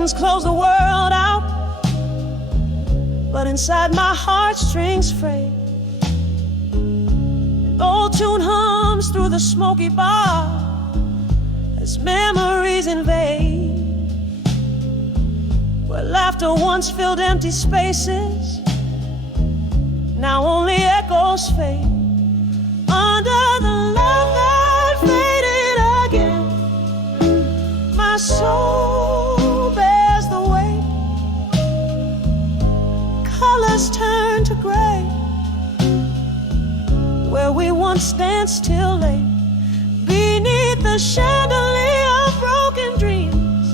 curtains close the world out, but inside my heartstrings fray. An old tune hums through the smoky bar as memories invade, where laughter once filled empty spaces, now only echoes fade. Under the love that faded again, my soul bears the weight. Colors turn to gray, where we once danced till late. Beneath the chandelier of broken dreams,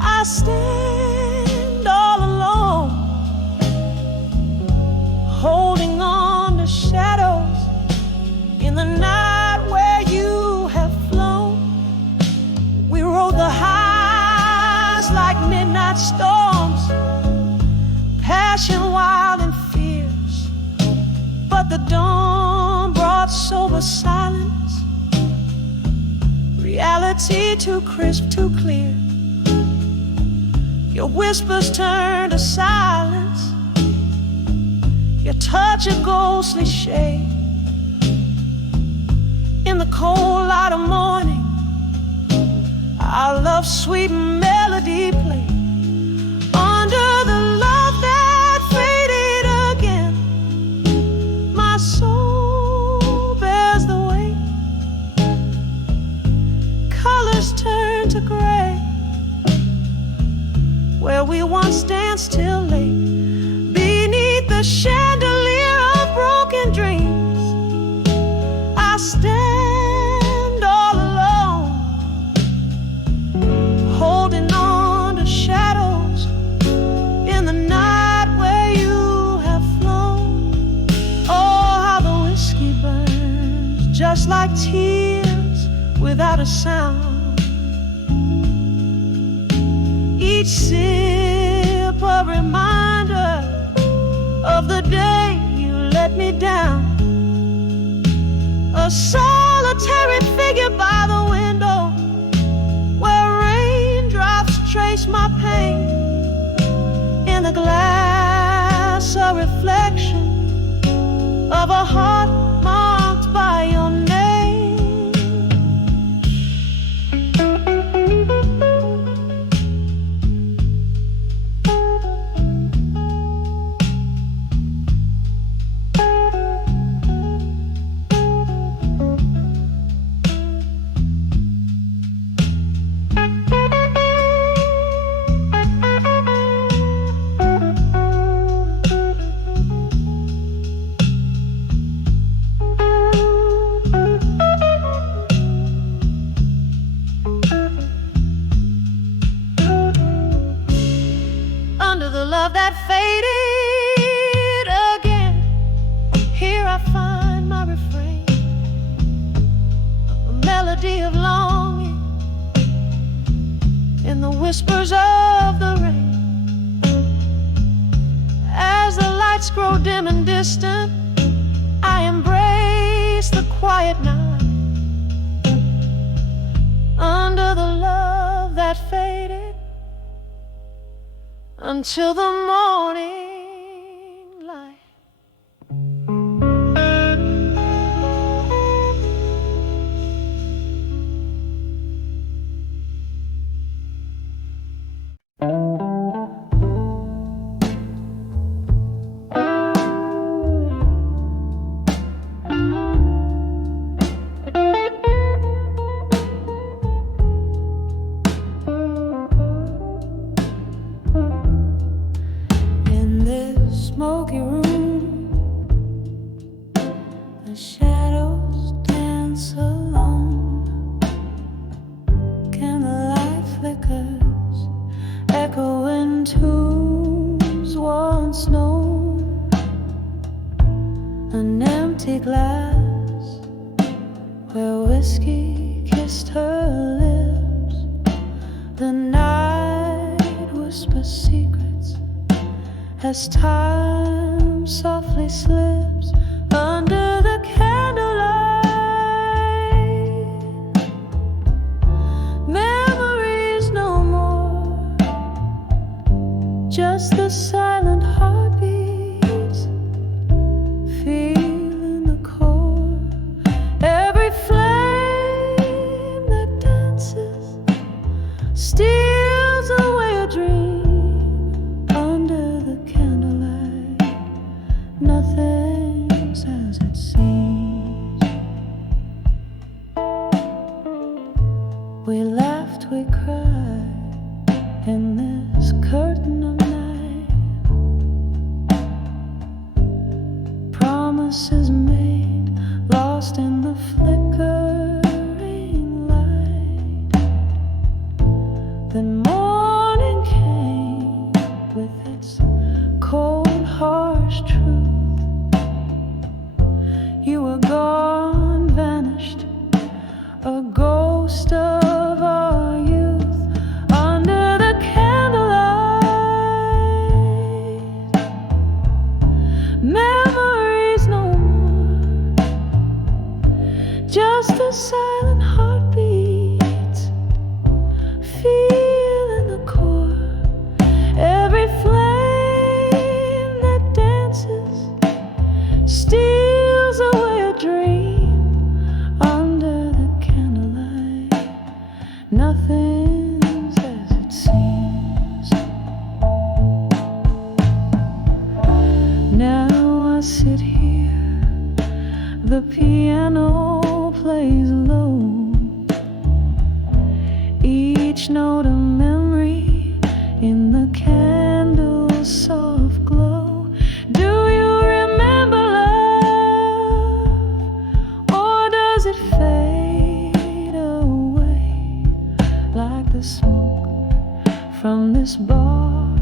I stand all alone, holding on to shadows in the night where you have flown. We rode the highs like midnight storms, passion wild and fierce, but the dawn brought sober silence, reality too crisp, too clear. Your whispers turn to silence, your touch a ghostly shade. In the cold light of morning, our love's sweet melody played. Under the love that faded again, my soul bears the weight. Colors turn to gray, where we once danced till late. Beneath the chandelier of broken dreams, I stand all alone, holding on to shadows in the night where you have flown. Oh, how the whiskey burns, just like tears without a sound. Each sip a reminder of the day you let me down. A solitary figure by the window, where raindrops trace my pain. In the glass, a reflection of a heart marked by your name. Love that faded again, here I find my refrain, a melody of longing in the whispers of the rain. As the lights grow dim and distant, I embrace the quiet night. Under the love that faded, until the morning light. Smoky room, the shadows dance alone. Candlelight flickers, echoing tunes once known. An empty glass where whiskey kissed her lips. The night whispers secrets as time softly slips under the candlelight. Memories no more, just the silent heartbeats, feeling the core. Every flame that dances steals away a dream. Under the candlelight, nothing's as it seems. We laughed, we cried in this curtain of night. Promises made, lost in the flickering light. Then morning came with its cold, harsh truth. You were gone, vanished, a ghost of our youth. Under the candlelight, memories no more, just a silent heartbeat, feeling the core. Every flame that dances steals away a dream. Under the candlelight, nothing's as it seems. Now I sit here, the piano plays low, each note a memory in the candle's soft glow. Do you remember love, or does it fade away like the smoke from this bar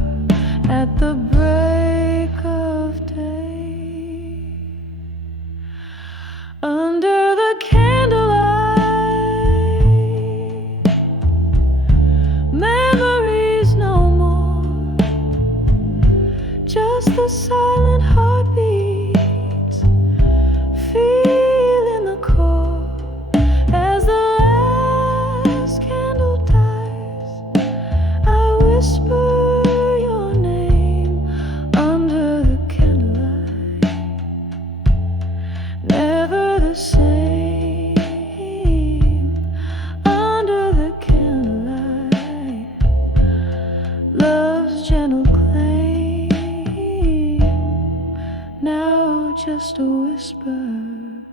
at the break of day? Under the candlelight, memories no more, just the silent heartbeats, feeling the core. As the last candle dies, I whisper your name. Under the candlelight, never the same. Under the candlelight, love's gentle claim, now just a whisper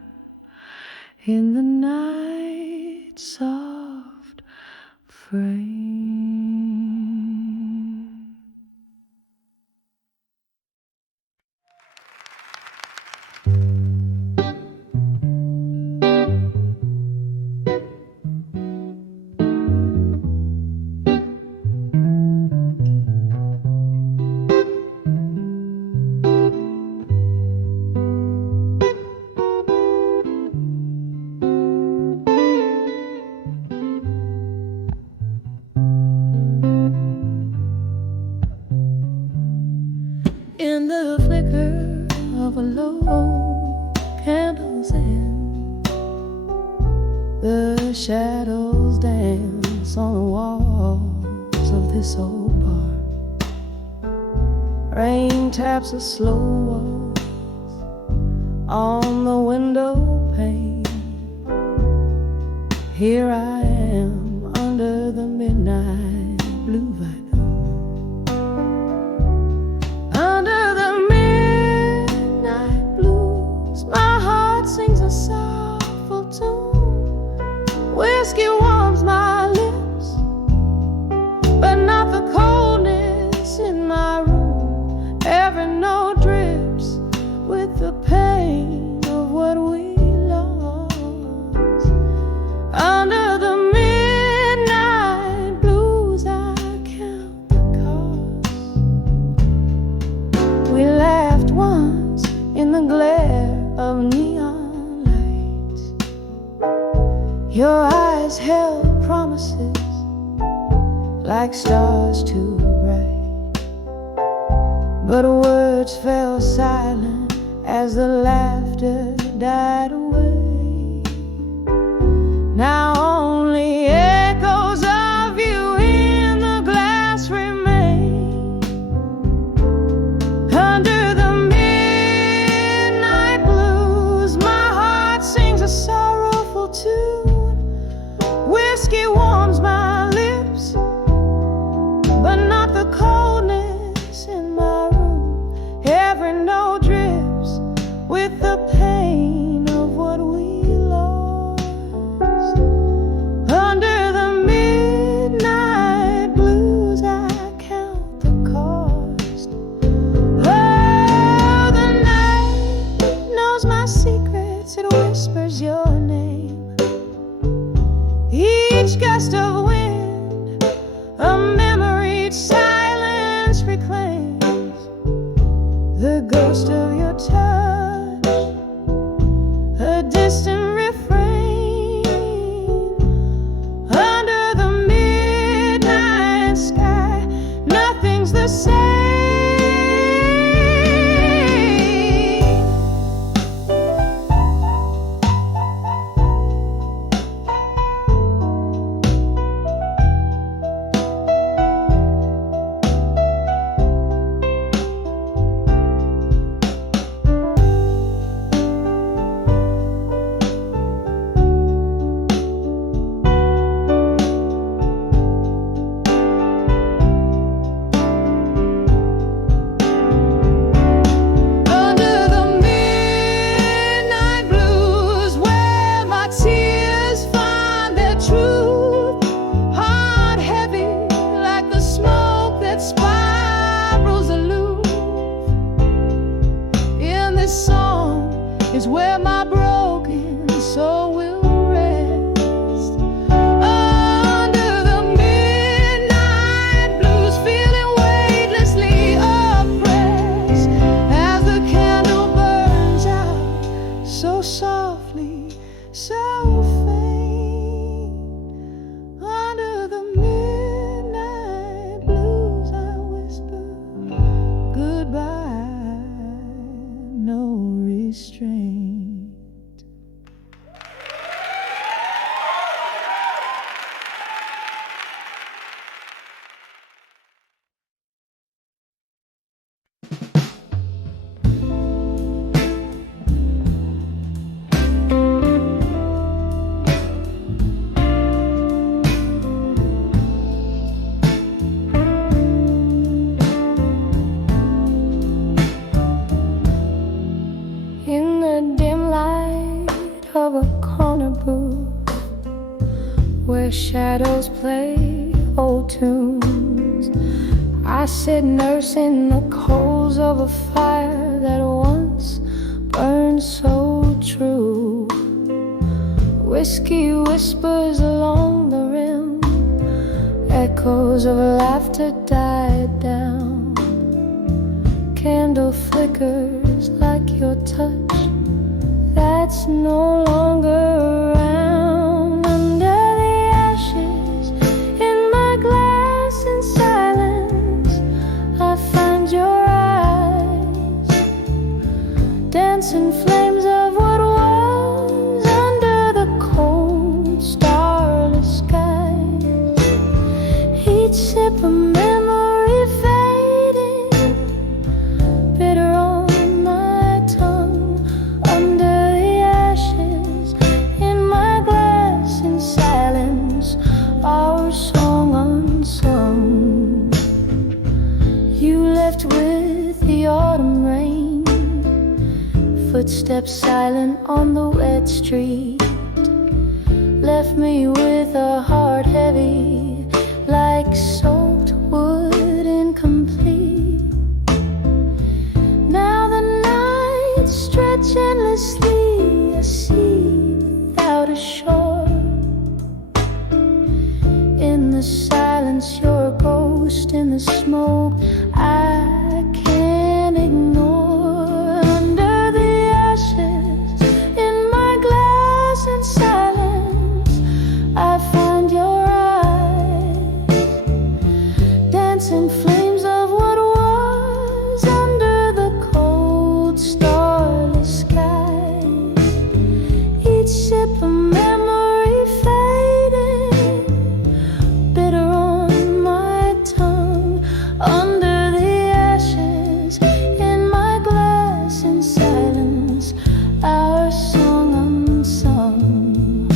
in the night's soft frame. In the flicker of a low candle's end, the shadows dance on the walls of this old bar. Rain taps a slow waltz on the window pane. Here I am under the midnight blue vibe. Under the midnight blues, my heart sings a soulful tune. Whiskey warms my lips, but not the coldness in my room. Every note drips with the pain of what we lost. Under the midnight blues, I count the cost. We laughed once in the glare of neon lights. Your eyes held promises like stars too bright, but words fell silent as the laughter died away. Now only echoes of you in the glass remain. with the pain of what we lost. Under the midnight blues, I count the cost. Oh, the night knows my secrets, it whispers your name. Each gust of wind, a memory silence reclaims. The ghost of your touch, a distant refrain. Under the midnight sky, nothing's the same. Is where my broken soul will rest. Under the midnight blues, feeling weightlessly oppressed, as the candle burns out so softly, so faint. Under the midnight blues, I whisper goodbye, no restraint. In the dim light of a corner booth, where shadows play old tunes, I sit nursing the coals of a fire that once burned so true. Whiskey whispers along the rim, echoes of laughter died down. Candle flickers like your touch that's no longer around. Under the ashes in my glass in silence, I find your eyes, dancing flames of what was. Under the cold starless skies, each sip of memory fading, bitter on my tongue. Under the ashes in my glass in silence, our song unsung. You left with the autumn rain, footsteps silent on the wet street, left me with a heart heavy like soaked wood, incomplete. Now the nights stretch endlessly, a sea without a shore. In the silence, you're a ghost. In the smoke, I can't ignore. Under the ashes in my glass in silence, I find your eyes, dancing flames of what was. Under the cold starless sky, each sip of memory fading, bitter on my tongue. Under the ashes in my glass in silence, our song unsung.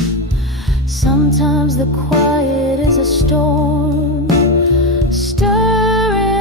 Sometimes the quiet is a storm, stirring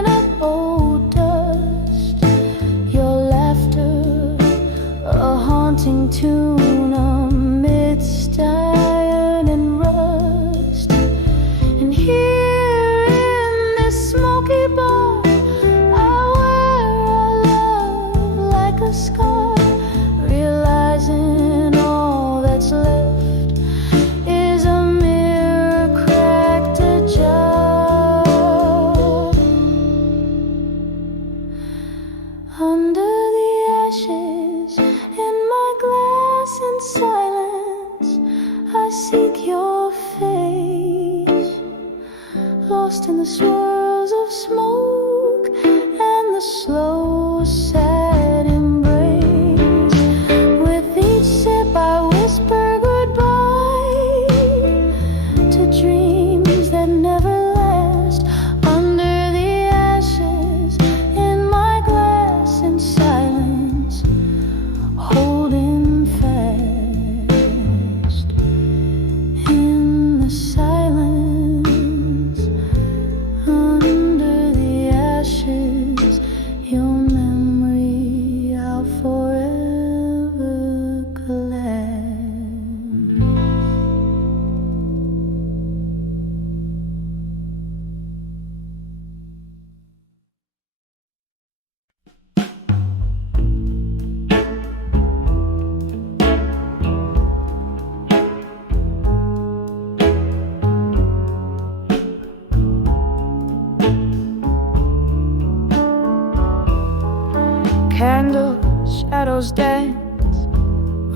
Candles, shadows dance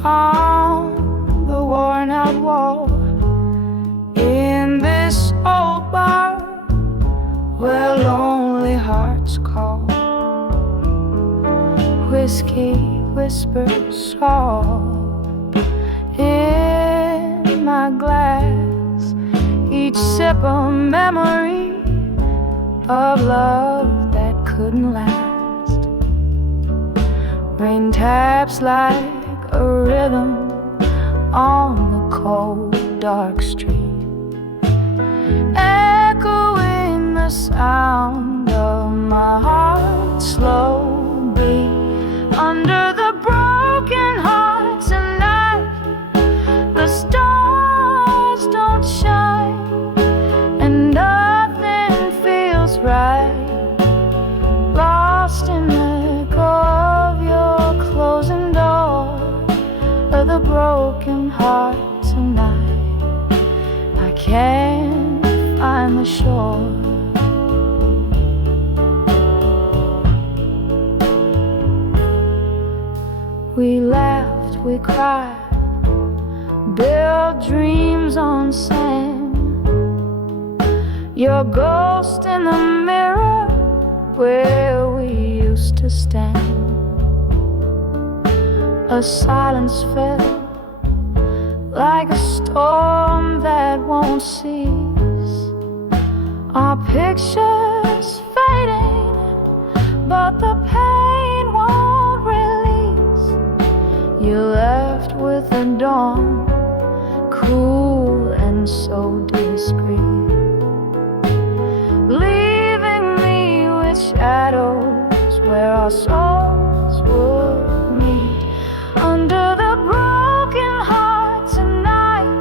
on the worn out wall in this old bar where lonely hearts call. Whiskey whispers soft in my glass, each sip a memory of love that couldn't last. Rain taps like a rhythm on the cold, dark street, echoing the sound of my heart's slow beat. Under the broken heart tonight, the stars don't shine, and nothing feels right. Lost in the echo of your closing door of the broken heart tonight. I can't find the shore. We laughed, we cried, built dreams on sand. Your ghost in the mirror where we used to stand. A silence fell like a storm that won't cease. Our pictures fading, but the pain won't release. You left with the dawn, cool and so discreet, leaving me with shadows where our souls would meet. Under the broken heart tonight,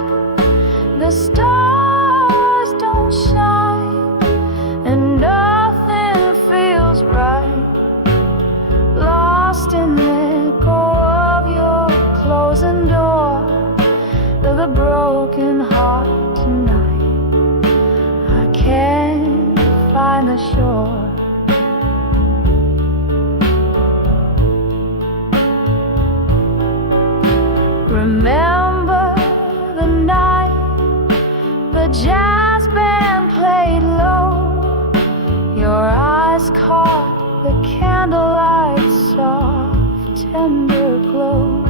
the stars don't shine, and nothing feels right. Lost in the echo of your closing door of the broken heart tonight. I can't find the shore. Remember the night the jazz band played low. Your eyes caught the candlelight's soft, tender glow.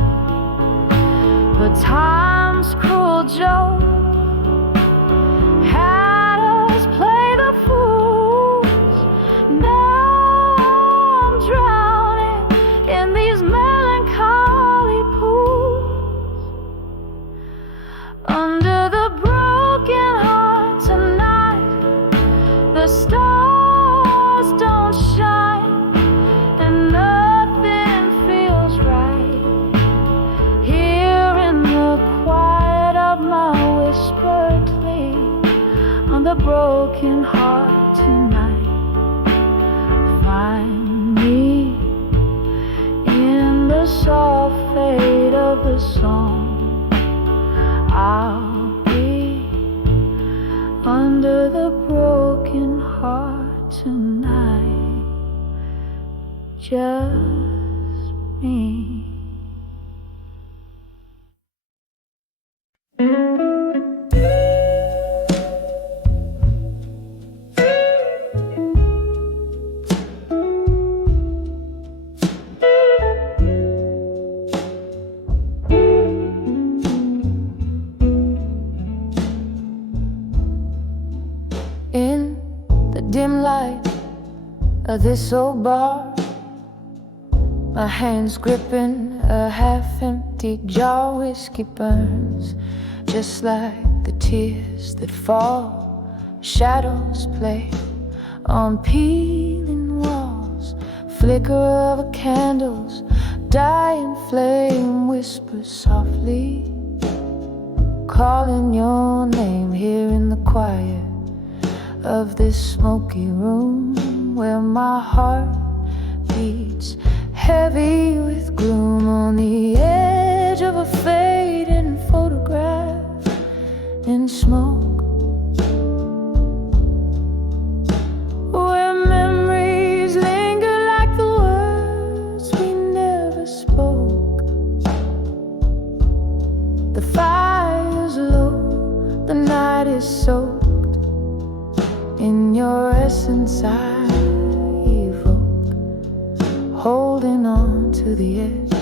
But time's cruel joke had us play the fools. Now I'm drowning in these melancholy pools. Under the broken heart tonight, the stars don't shine, and nothing feels right. Here in the quiet of my whispered plea, on the broken heart tonight, find me in the soft fade of the song. I'll be under the broken heart tonight, just me. In the dim light of this old bar, my hands gripping a half-empty jar. Whiskey burns just like the tears that fall. Shadows play on peeling walls. Flicker of a candle's dying flame whispers softly, calling your name here in the quiet of this smoky room where my heart beats heavy with gloom on the edge of a fading photograph in smoke, where memories linger like the words we to the edge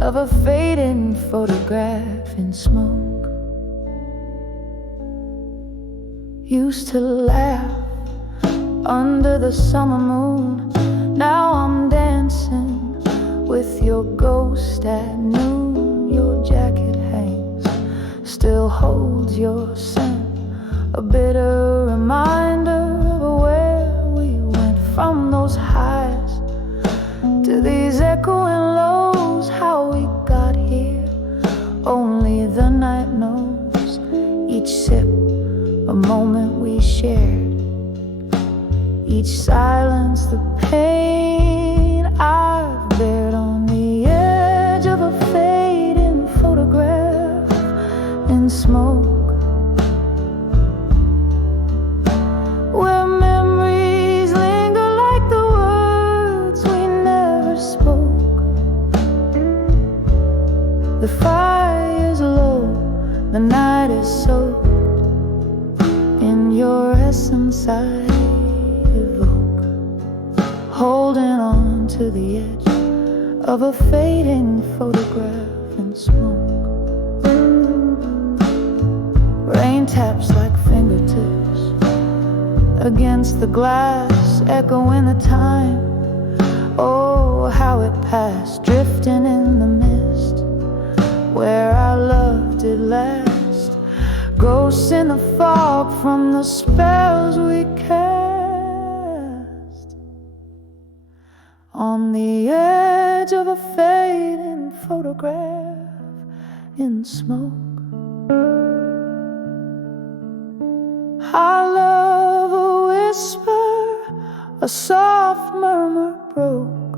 of a fading photograph in smoke. Used to laugh under the summer moon. Now I'm dancing with your ghost at noon. Your jacket hangs, still holds your scent, a bitter reminder of where we went. From those highs to these echoing lows, how we got here, only the night knows. Each sip a moment we shared, each silence the pain I've bared on the edge of a fading photograph in smoke. Where memories linger like the words we never spoke. The fire's low, the night is soaked in your essence I evoke, holding on to the edge of a fading photograph in smoke. Rain taps like fingertips against the glass, echoing the time. Oh, how it passed, drifting in the mist where our love did last. Ghosts in the fog from the spells we cast on the edge of a fading photograph in smoke. Our love a whisper, a soft murmur broke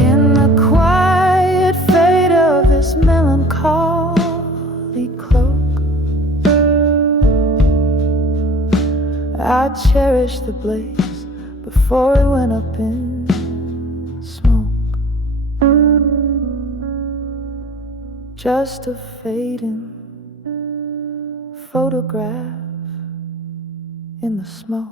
in the quiet fade of this melancholy cloak. I cherish the blaze before it went up in smoke. Just a fading photograph in the smoke.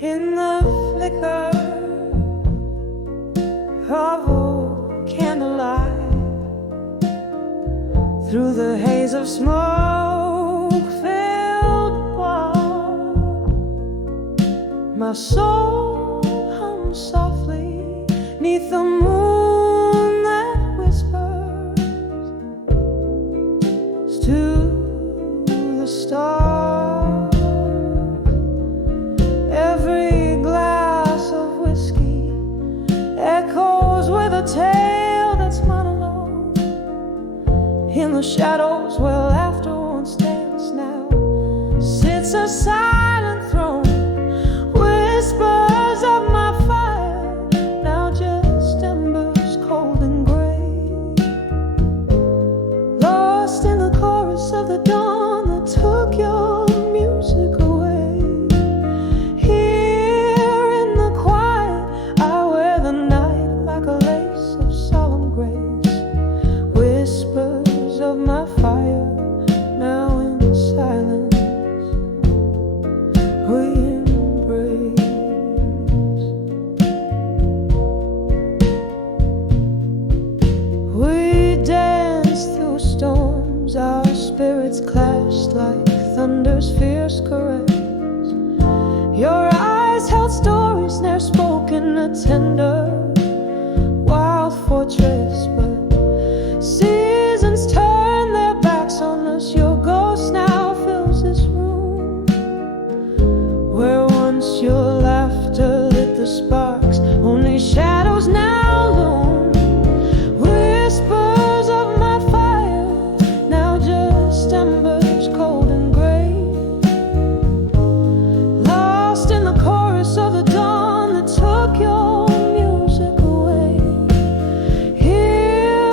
In the flicker of a candlelight, through the haze of smoke-filled bar, my soul hums softly 'neath the moon that whispers to the stars. Every glass of whiskey echoes with a tale that's mine alone. In the shadows where laughter once stands, now sits a silent throne. Whispers of my fire, now just embers cold and gray, lost in the chorus of the dawn that took your music away. Our spirits clashed like thunder's fierce caress. Your eyes held stories ne'er spoken, a tender, wild fortress. But seasons turn their backs on us. Your ghost now fills this room, where once your laughter lit the sparks, only shadows now loom. Whispers of my fire, now just embers cold and gray, lost in the chorus of the dawn that took your music away. Here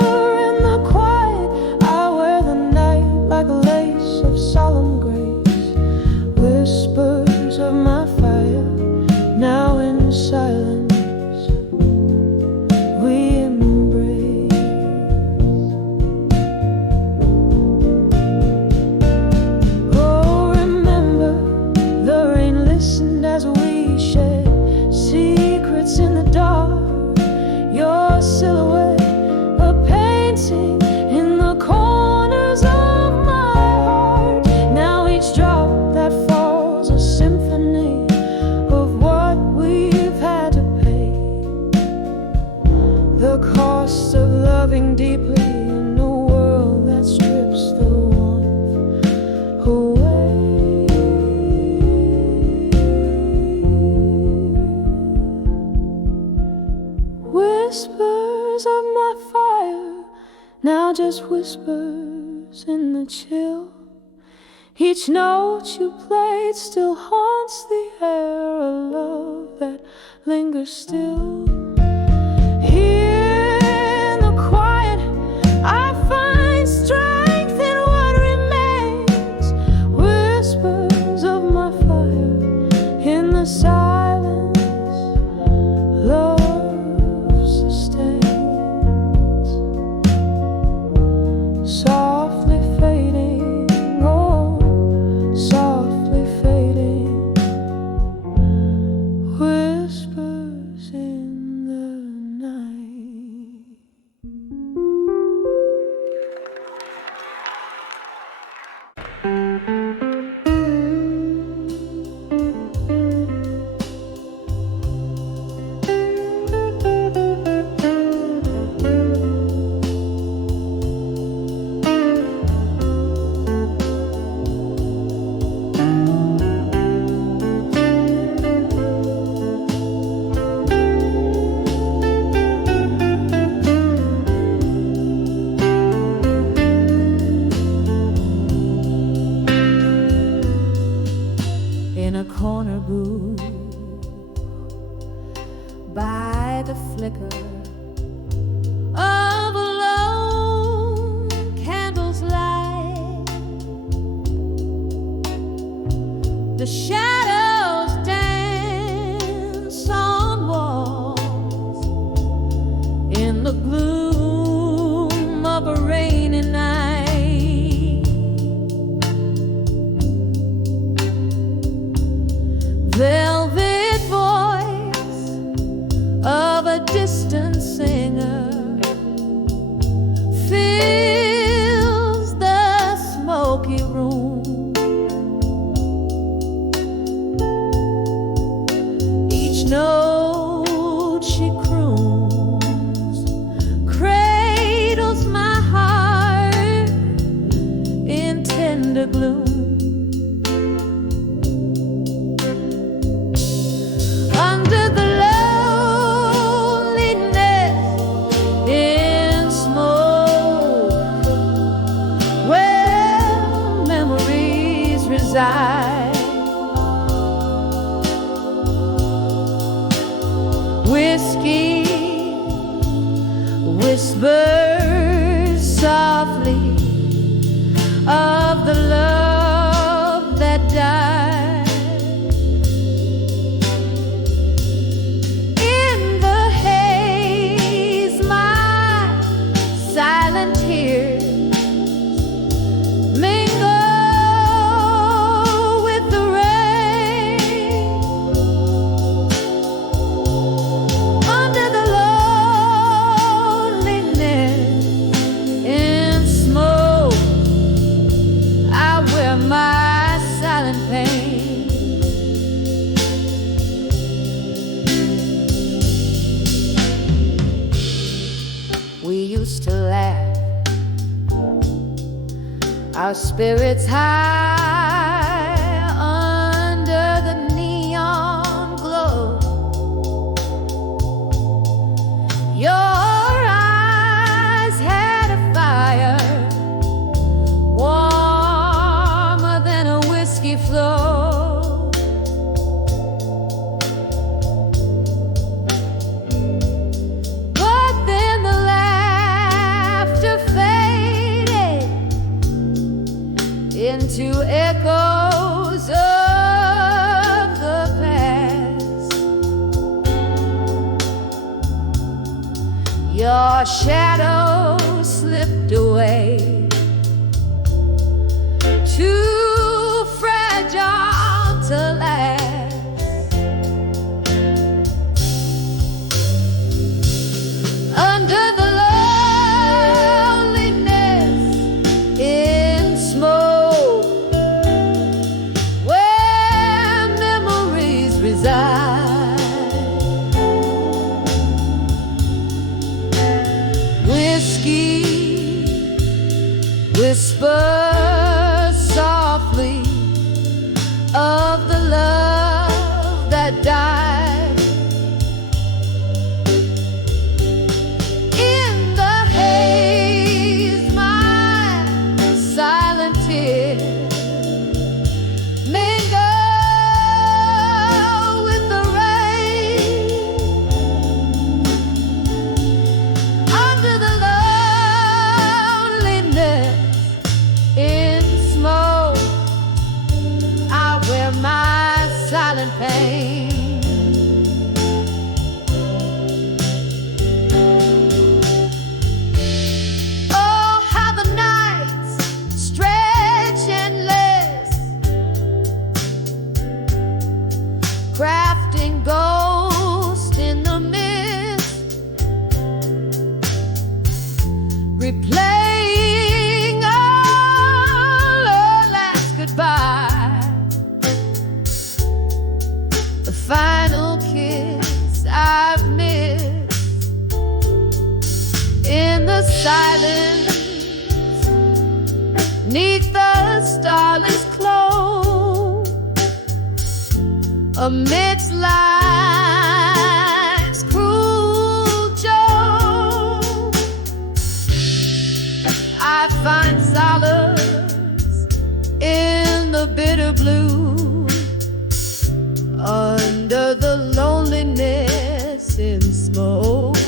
Whispers of my fire, now just whispers in the chill. Each note you played still haunts the air, a love that lingers still. Here in the quiet, I find strength in what remains. Whispers of my fire in the silence, love sustains. Softly fading, oh, softly fading. Whispers in the night. In a corner booth by the flicker of a lone candle's light, the shadows dance on walls in the gloom of a rainy night. Velvet voice of a distant singer fills the smoky room. Each note she croons cradles my heart in tender gloom. Under the loneliness in smoke, where memories reside, whiskey whispers softly of the love that died. We used to laugh, our spirits high under the neon glow. Your eyes had a fire warmer than a whiskey flow. Into echoes of the past, your shadow slipped away, too fragile to last. Under the loneliness in smoke, where memories reside, whiskey whispers softly of the love that died. silence 'neath the starless glow, amidst life's cruel joke, I find solace in the bitter blue, under the loneliness in smoke.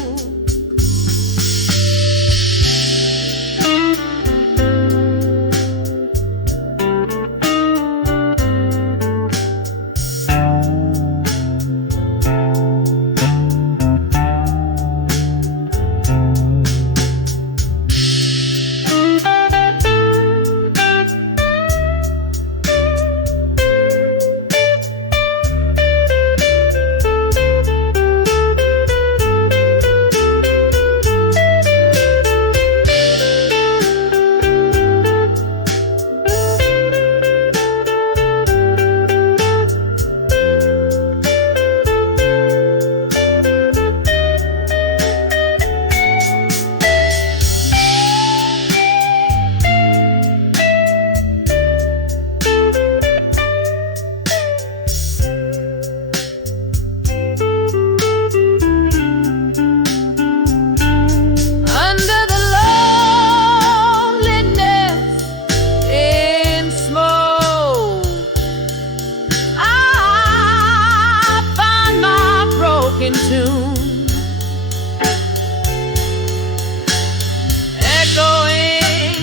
Echoing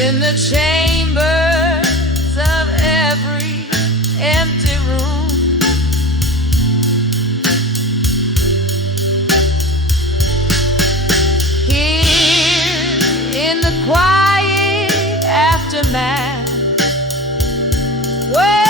in the chambers of every empty room, here in the quiet aftermath, where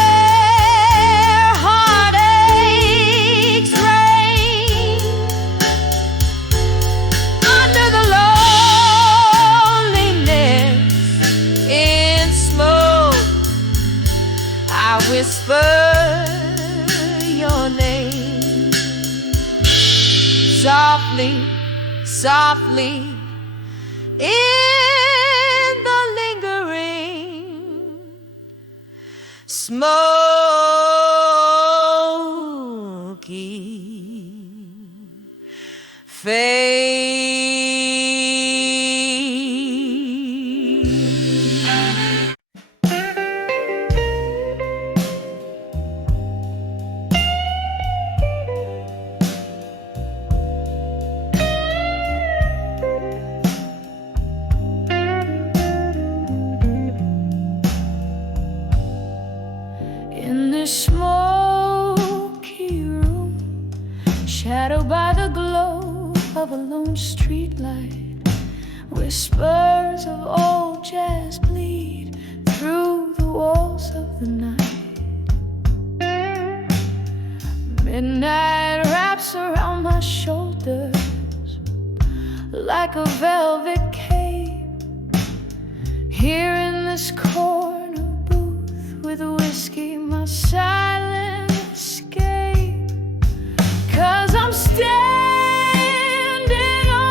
whisper your name softly, softly in the lingering smoky fade. Smoky room, shadowed by the glow of a lone street light, whispers of old jazz bleed through the walls of the night. Midnight wraps around my shoulders like a velvet cape. Here in this corner booth with whiskey, my silent escape. 'Cause I'm standing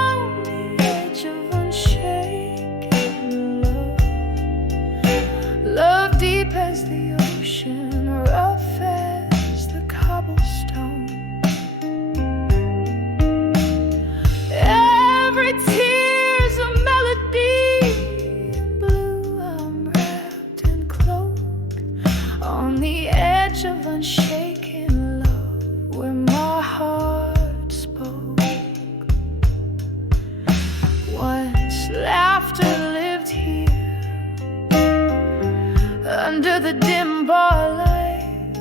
on the edge of unshaken love. Love deep as the ocean, rough as the cobblestone. Every tear's a melody in blue. I'm wrapped and cloaked on the edge of unshaken love, where my heart spoke. Once laughter lived here, under the dim bar light,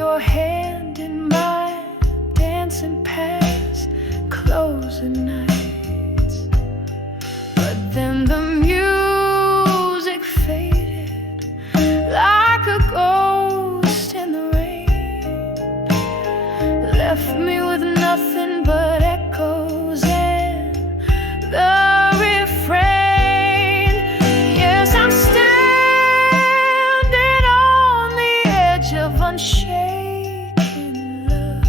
your hand in mine, dancing past closing nights. But then the music faded like a ghost in the rain, left me with nothing but echoes and the refrain. Yes, I'm standing on the edge of unshaken love,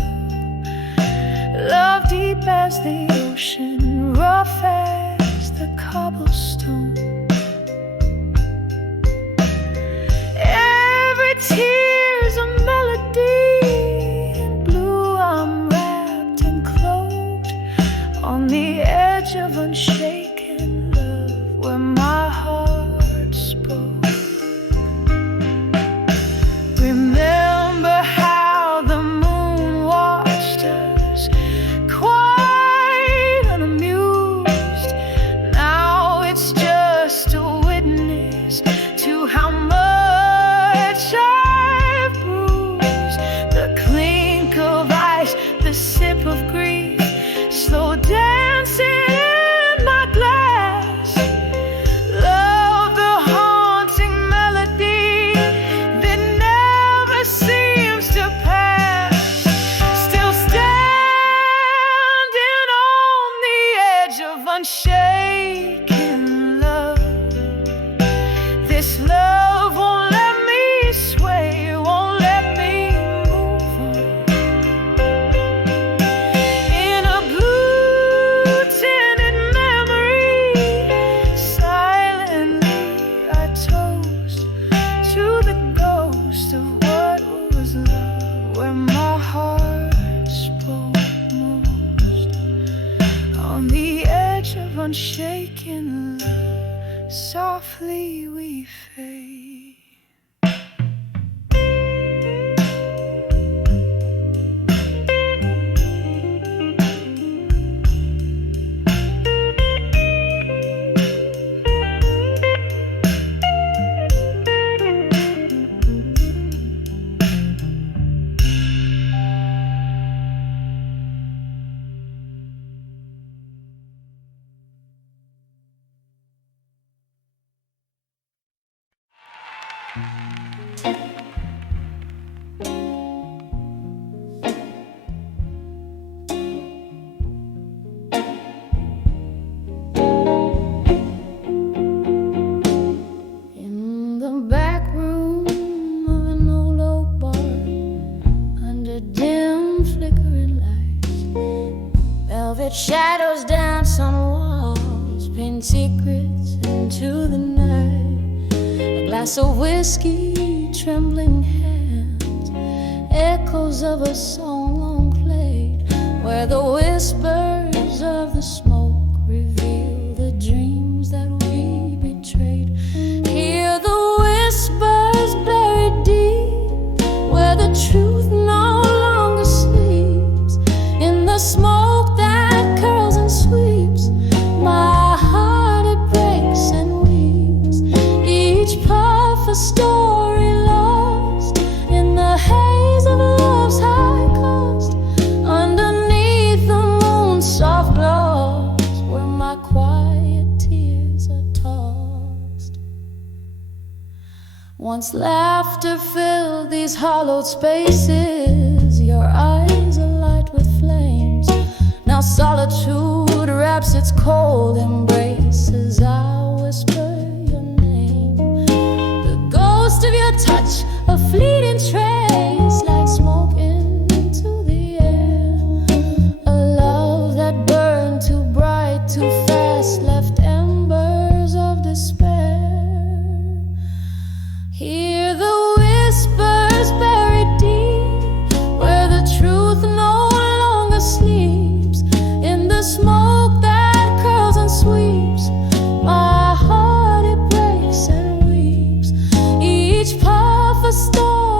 love deep as the ocean, rough as the cobblestone. Every tear's a melody. In blue I'm wrapped and clothed on the edge of unshaken love, where my heart spoke. Remember how the moon watched us, quiet and amused. Now it's just a witness to how much I've bruised. The clink of ice, the sip of grief, slow dancing in my glass. Love, the haunting melody that never seems to pass. Still standing on the edge of unshaken love. This love won't let me sway, won't let me move on. In a blue tinted memory, silently I toast to the ghost of what was love, where my heart spoke most. On the edge of unshaken love, softly we fade. In the back room of an old oak barn, under dim flickering lights, velvet shadows dance on walls, pin secrets into the night. A glass of whiskey, trembling hands, echoes of a song long played, where the whispers of the smoke reveal the dreams that we betrayed. Hear the whispers buried deep, where the truth no longer sleeps. In the smoke that curls and sweeps, my heart it breaks and weeps. Each puff a story lost in the haze of love's high cost. Underneath the moon's soft glows, where my quiet tears are tossed. Once laughter filled these hollowed spaces, your eyes alight with flames. Now solitude wraps its cold embrace as I whisper your name. The ghost of your touch, a fleeting trace, like smoke into the air. A love that burned too bright, too fast, left embers of despair. Hear the whispers buried deep, where the truth no longer sleeps. In the smoke that curls and sweeps, my heart it breaks and weeps. Each puff a story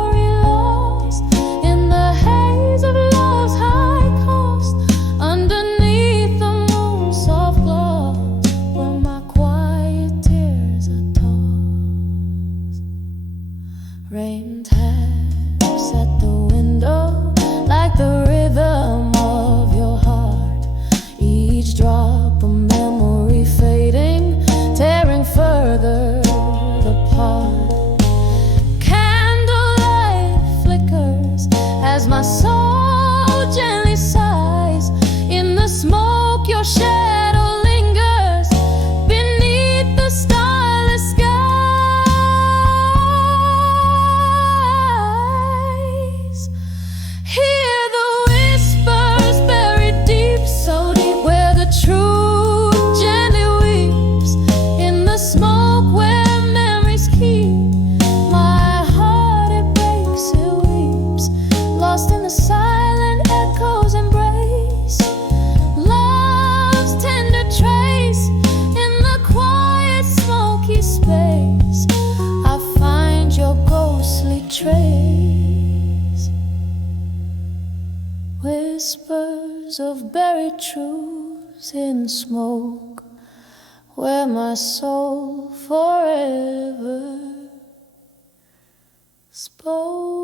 leaves of buried truth in smoke, where my soul forever spoke.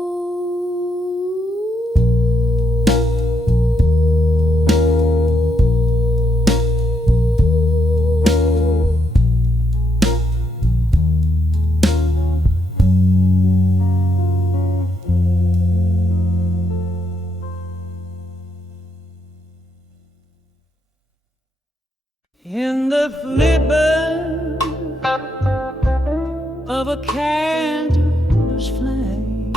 In the flicker of a candle's flame,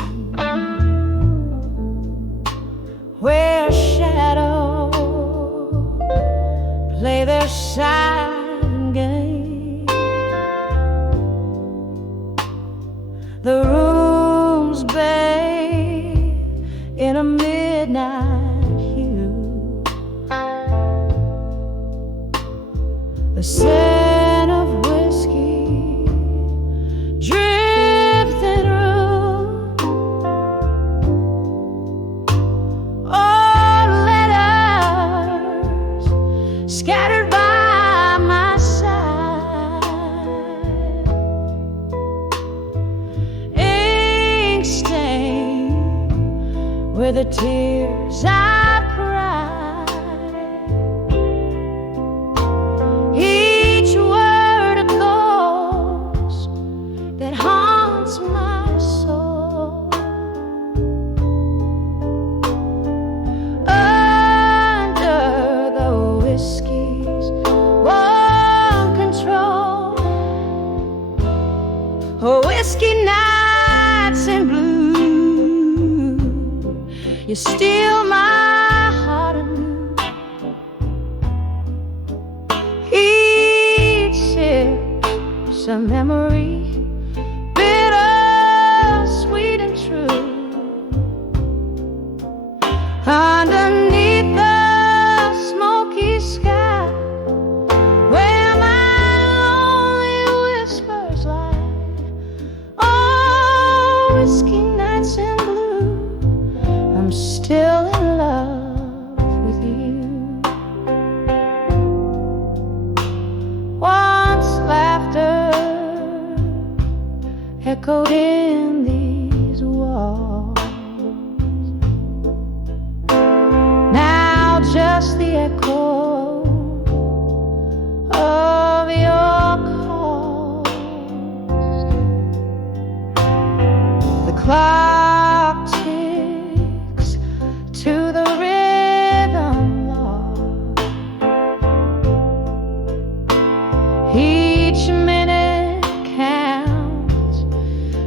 where shadows play their silent game, the room's bathed in a midnight hue. The scent of whiskey drifting through, all letters scattered by my side, ink stained with the tears I've cried. Whiskey nights in blue, you steal my heart anew. Each sip's a memory, bitter, sweet and true. Underneath the smoky sky, where my lonely whispers lie. Whiskey nights in blue, I'm still in love with you. Once laughter echoed in these walls, now just the echo of your calls. The clock ticks to the rhythm, Lord. Each minute counts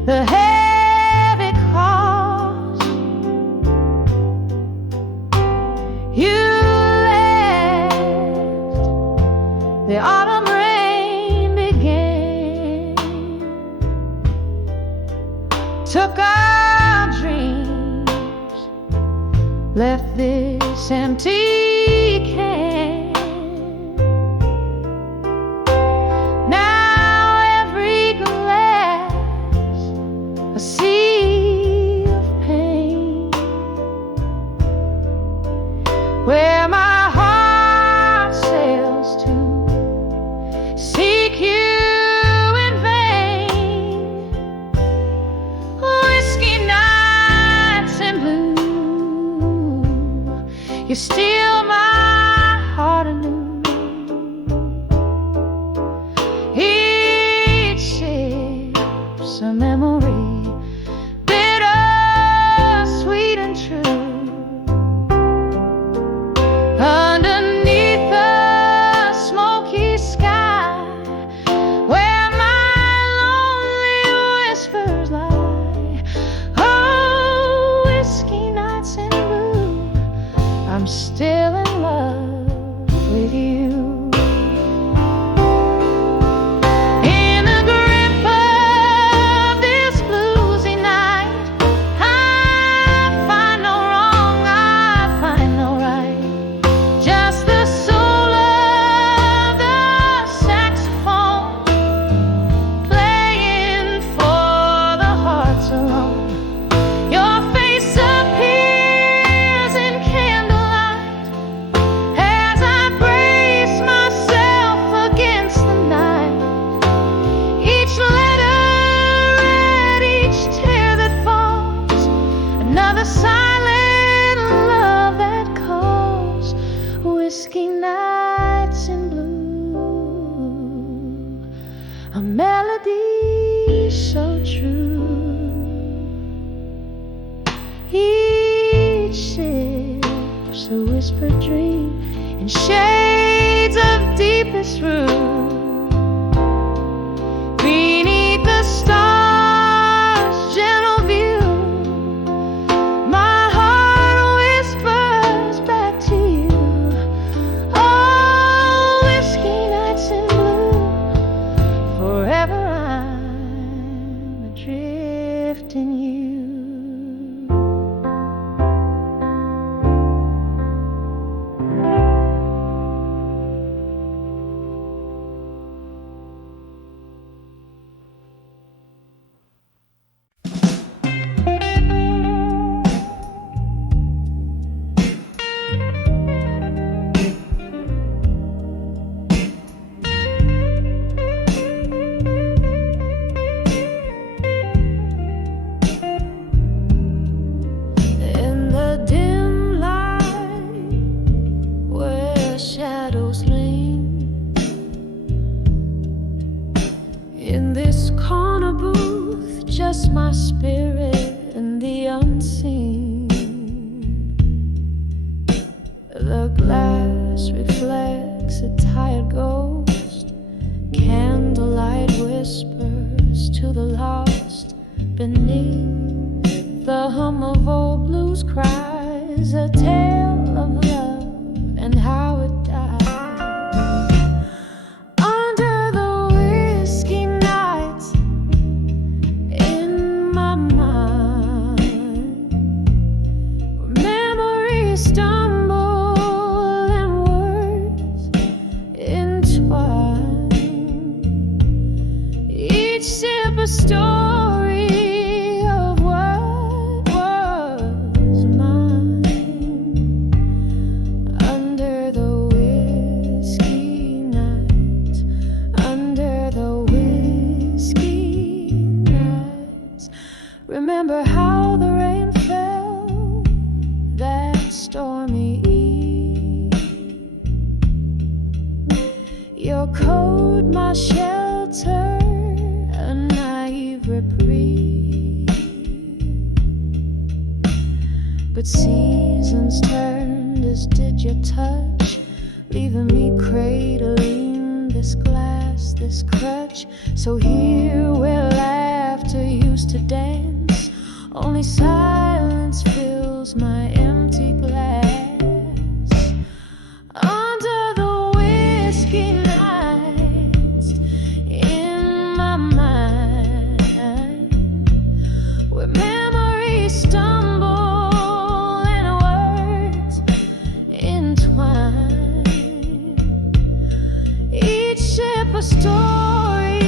the heavy cost. You left, the autumn rain began, took our dreams, left this empty can. Now every glass a sea of pain, where my heart sails to seek you in vain. Whiskey nights in blue, you steal my heart anew. Each sip's a memory, bitter, sweet and true. Underneath the smoky sky, where my lonely whispers lie. Oh, whiskey nights in blue, I'm still in love with you. whiskey nights in blue, a melody so true. Each sip's a whispered dream in shades of deepest rue. Beneath the stars' gentle view, my heart whispers back to you. Oh, whiskey nights in blue, forever I'm adrift in you. Just my spirit and the unseen. The glass reflects a tired ghost. Candlelight whispers to the lost. Beneath the hum of old blues cries a tale of love and how it died. A story of what was mine. Under the whiskey nights, under the whiskey nights. Remember how the rain fell that stormy eve. Your coat, my shelter, a naive reprieve. But seasons turned as did your touch, leaving me cradling this glass, this crutch. So here where laughter used to dance, only silence fills my empty glass. Under the whiskey nights, in my mind, where memories stumble and words entwine, each ship a story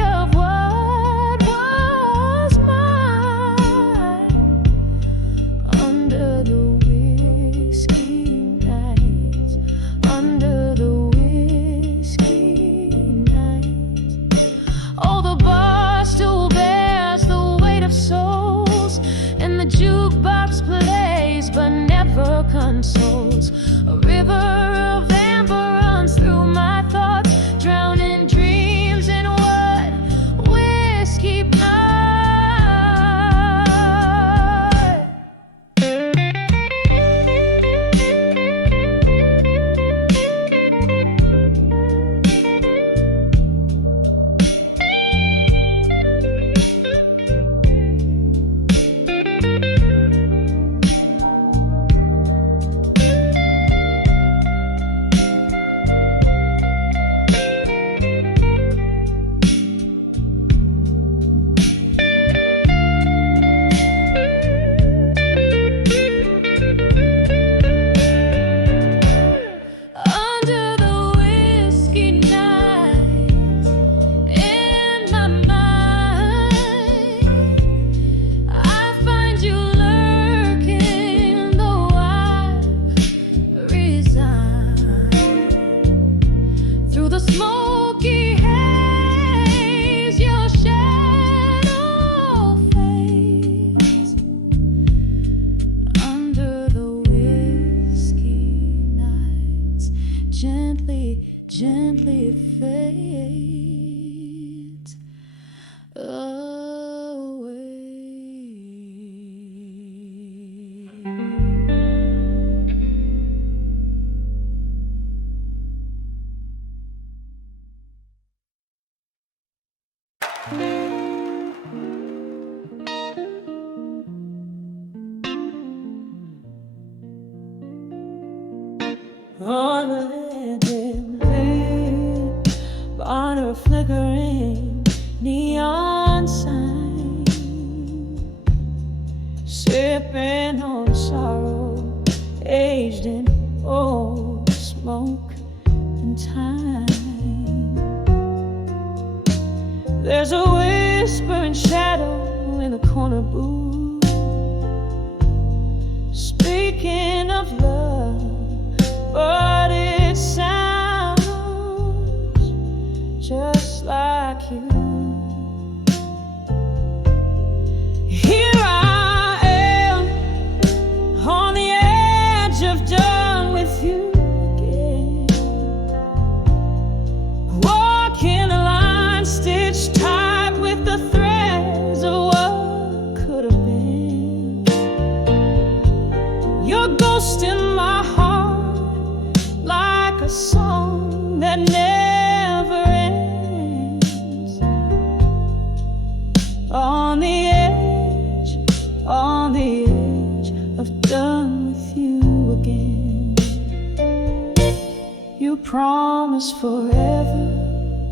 of what was mine. Under the whiskey nights, under the whiskey nights. Oh, the bar still bears the weight of souls, and the jukebox plays but never consoles. A river of amber runs through my thoughts, drowning dreams. gently, gently fades away. On the dim on a flickering neon sign, sipping on sorrow, aged in old smoke and time. There's a whispering shadow in the corner booth, speaking of love, but it sounds just like you. Here I am on the edge of done with you again, walking a line stitched tight with the threads of what could have been. Your ghost in my heart, like a song that never ends. On the edge of done with you again. You promised forever,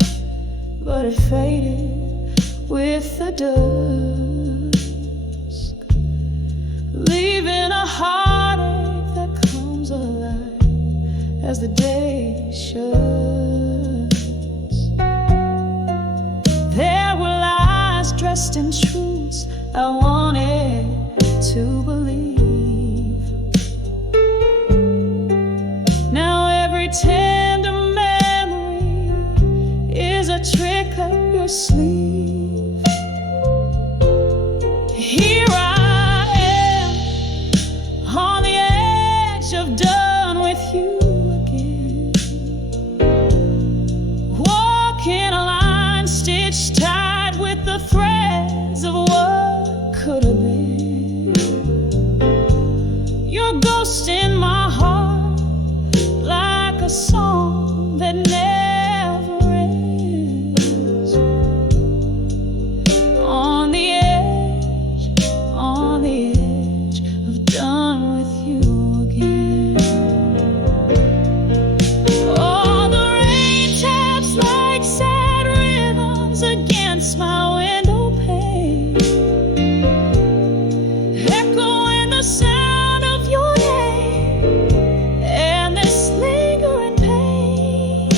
but it faded with the dusk, leaving a heartache that comes alive as the day shuts. There were lies dressed in truths I wanted to believe. Now every tender memory is a trick up your sleeve. Here I am on the edge of done with you again, walking a line stitched tight with the threads of what could have been. Your ghost in my heart, like a song that never ends. On the edge of done with you again. All the rain taps like sad rhythms against my window pane, echoing the sound of your name and this lingering pain.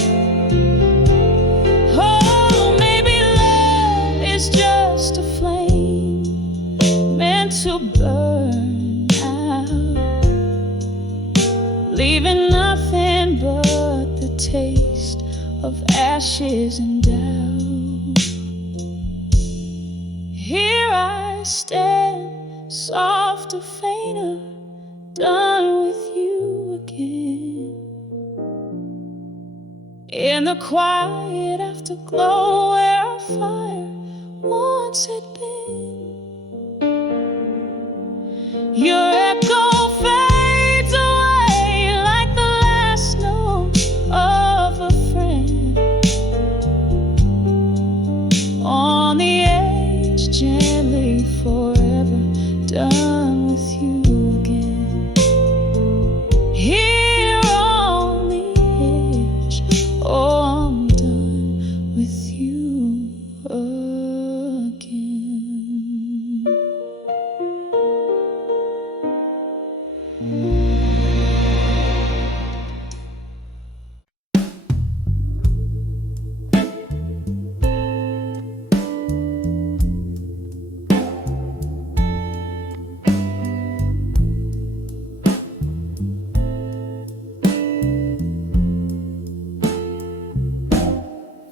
Oh, maybe love is just a flame meant to burn out, leaving nothing but the taste of ashes and doubt. Here I stand, soft, a fainter, done with you again. In the quiet afterglow where our fire once had been, your echo fades away like the last note of a friend. On the edge, gently forever, done with you again. Here on the edge, oh, I'm done with you again.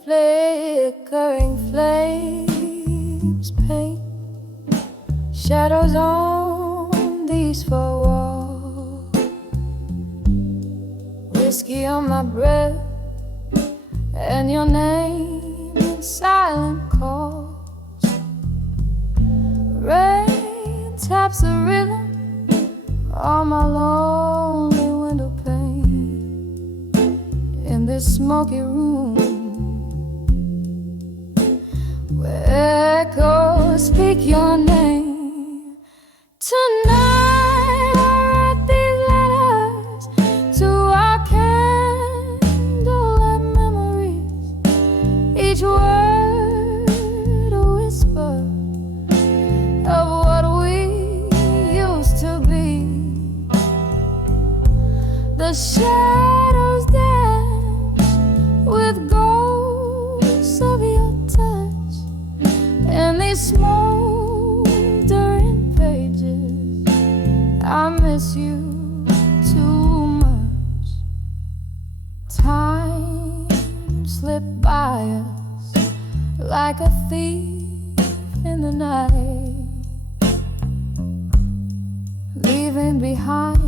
Flickering flames paint shadows on these four walls. whiskey on my breath, and your name in silent calls. Rain taps the rhythm on my lonely window pane in this smoky room where echoes speak your name. Tonight I write these letters to our candlelight memories, each word a whisper of what we used to be. The shadows dance with ghosts of your touch, and these smoldering pages, I miss you too much. Time slipped by us like a thief in the night, leaving behind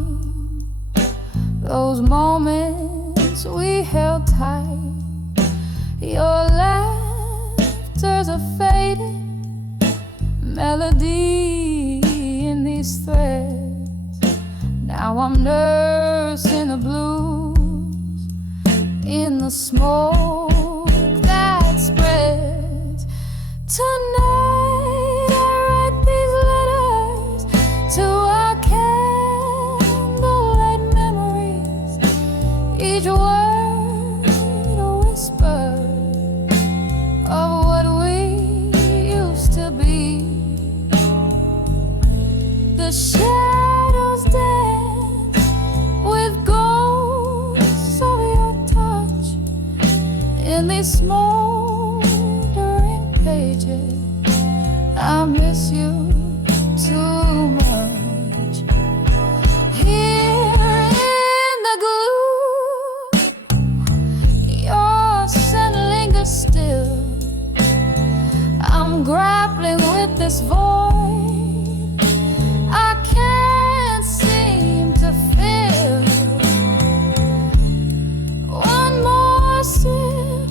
those moments we held tight. Your laughter's a faded melody in these threads. Now I'm nursing the blues in the smoke that spreads. Tonight I write these letters to our candlelight memories, each word a whisper of what we used to be. The shadows dance with ghosts of your touch in these smoldering pages. I miss you too much. Here in the gloom, your scent lingers still. I'm grappling with this void I can't seem to fill. One more sip,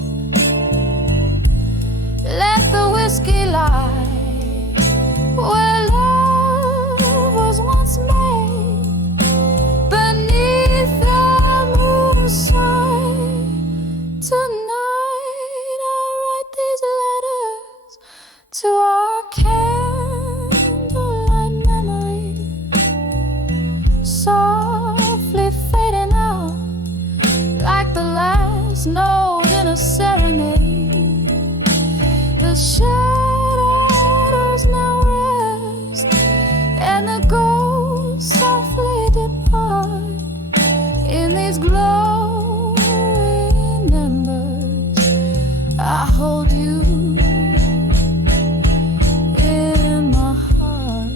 let the whiskey lie where love was once made, beneath the moonshine. Tonight I write these letters to our candlelight memory, softly fading out like the last note in a serenade. The shadows now rest, and the ghosts softly depart in these glowing embers. I hold you in my heart.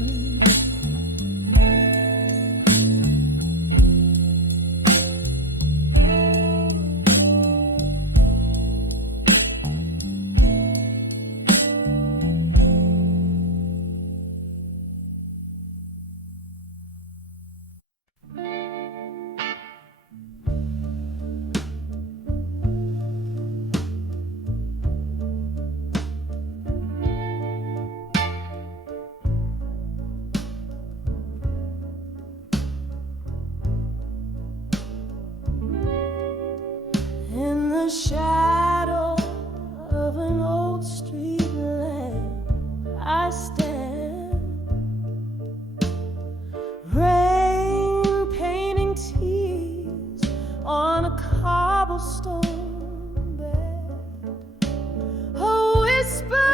In the shadow of an old street lamp, I stand, rain painting tears on a cobblestone bed. A whisper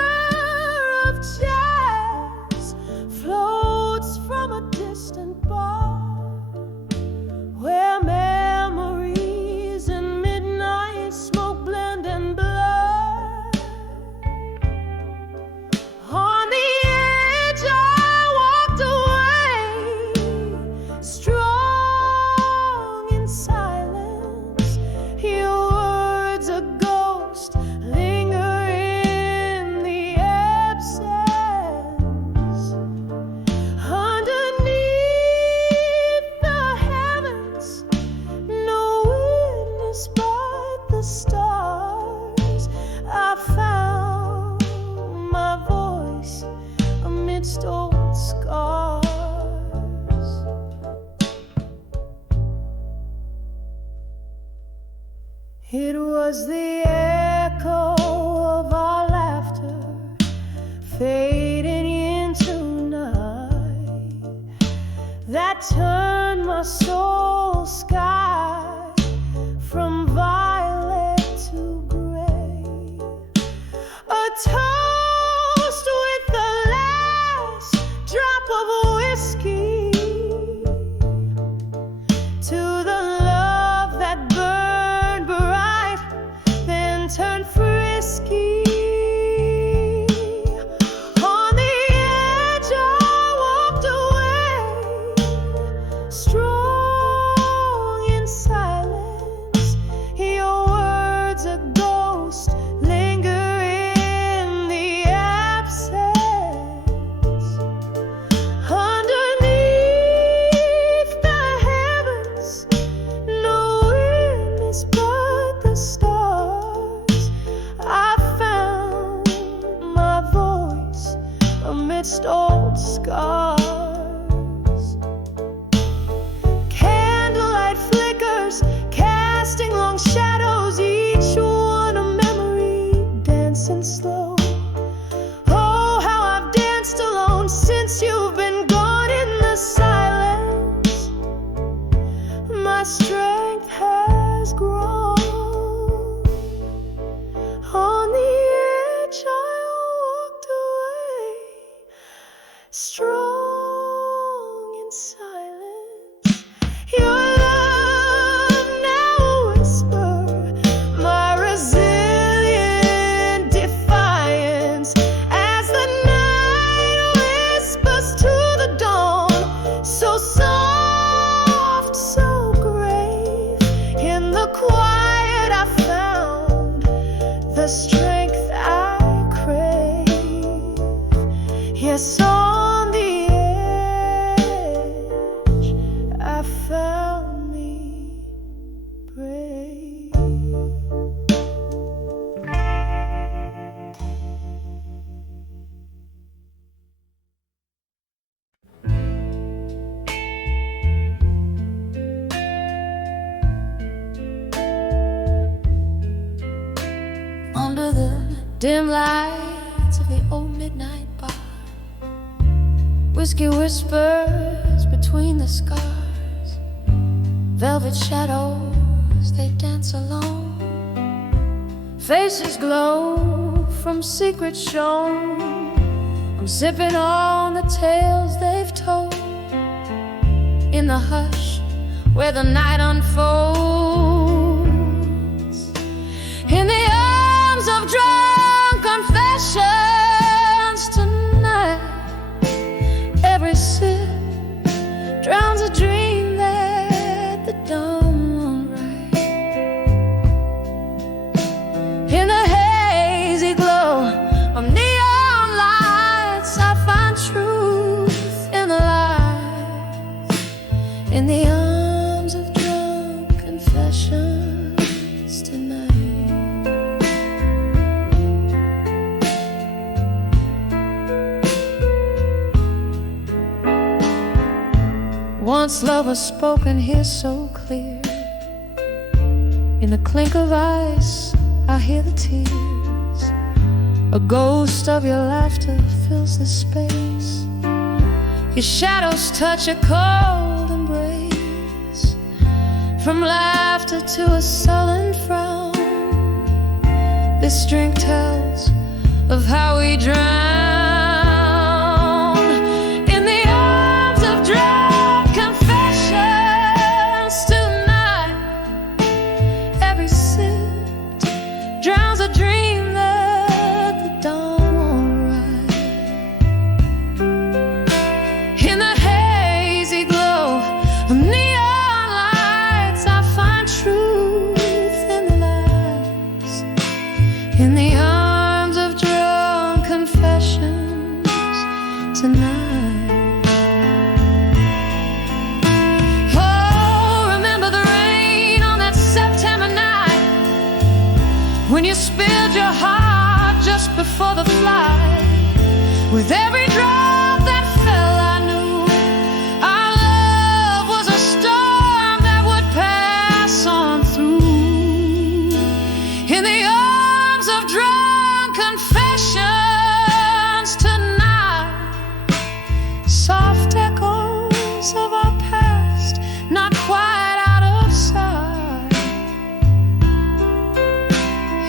of jazz floats from a distant bar where memories and midnight smoke blend and blur. On the edge I walked away, strong in silence. You were witness but the stars. I found my voice amidst old scars. It was the echo of our laughter fading into night that turned my soul sky from violet to gray. A toast with the last drop of whiskey to the love that burned bright, then turned frisky. On the edge I walked away, strong in silence. Your words, a ghost, linger in the absence. Underneath the heavens, no witness but the stars. I found my voice amidst old scars. Candlelight flickers, casting long shadows, each one a memory dancing slow. Oh, how I've danced alone since you've been gone. In the silence, my strength has grown. On the edge I walked away, strong in silence. Your love now a whisper, my resilient defiance, as the night whispers to the dawn, so soft, so grave. In the quiet I found the strength I crave. Yes, on the edge I found me brave. Under the dim lights of the old midnight bar, whiskey whispers between the scars. Velvet shadows, they dance alone. Faces glow from secrets shown. I'm sipping on the tales they've told. In the hush where the night unfolds, in the arms of drunk confessions tonight. Every sip drowns a dream that the dawn won't write. In the hazy glow of neon lights, I find truth in the lies. In the arms of drunk confessions tonight. Once love was spoken here so clear. In the clink of ice, I hear the tears. A ghost of your laughter fills the space. Your shadows touch a cold embrace. From laughter to a sullen frown, this drink tells of how we drown. In the arms of drunk confessions tonight. Every sip drowns a dream that the dawn won't write. In the hazy glow of neon lights, I find truth in the lies. In the arms of drunk confession when you spilled your heart just before the flight. With every drop that fell, I knew our love was a storm that would pass on through. In the arms of drunk confessions tonight, soft echoes of our past, not quite out of sight.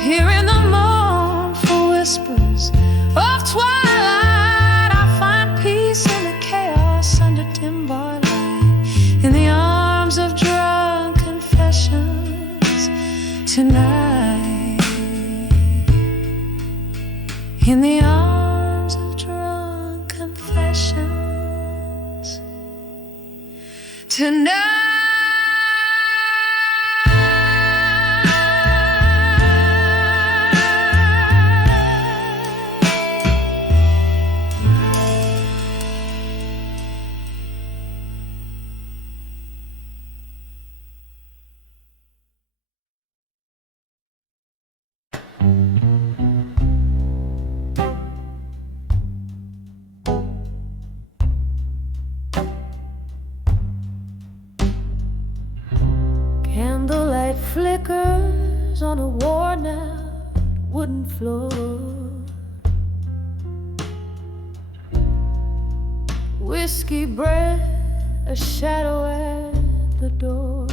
Hearing the mournful whispers of twilight, I find peace in the chaos under dim bar light. In the arms of drunk confessions tonight. In the arms of drunk confessions tonight. Candlelight flickers on a worn-out wooden floor. Whiskey breath, a shadow at the door.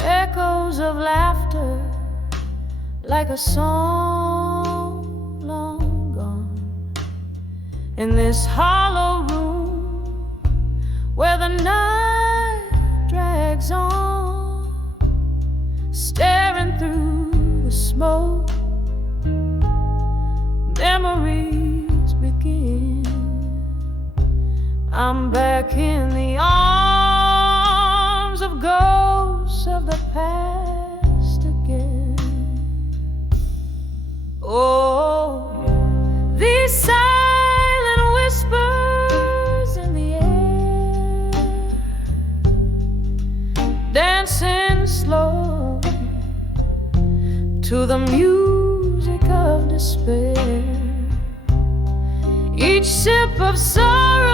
Echoes of laughter, like a song long gone. In this hollow room where the night drags on, staring through the smoke, memories begin. I'm back in the arms of ghosts of the past again. Oh, these silent whispers in the air, dancing slow to the music of despair. Each sip of sorrow,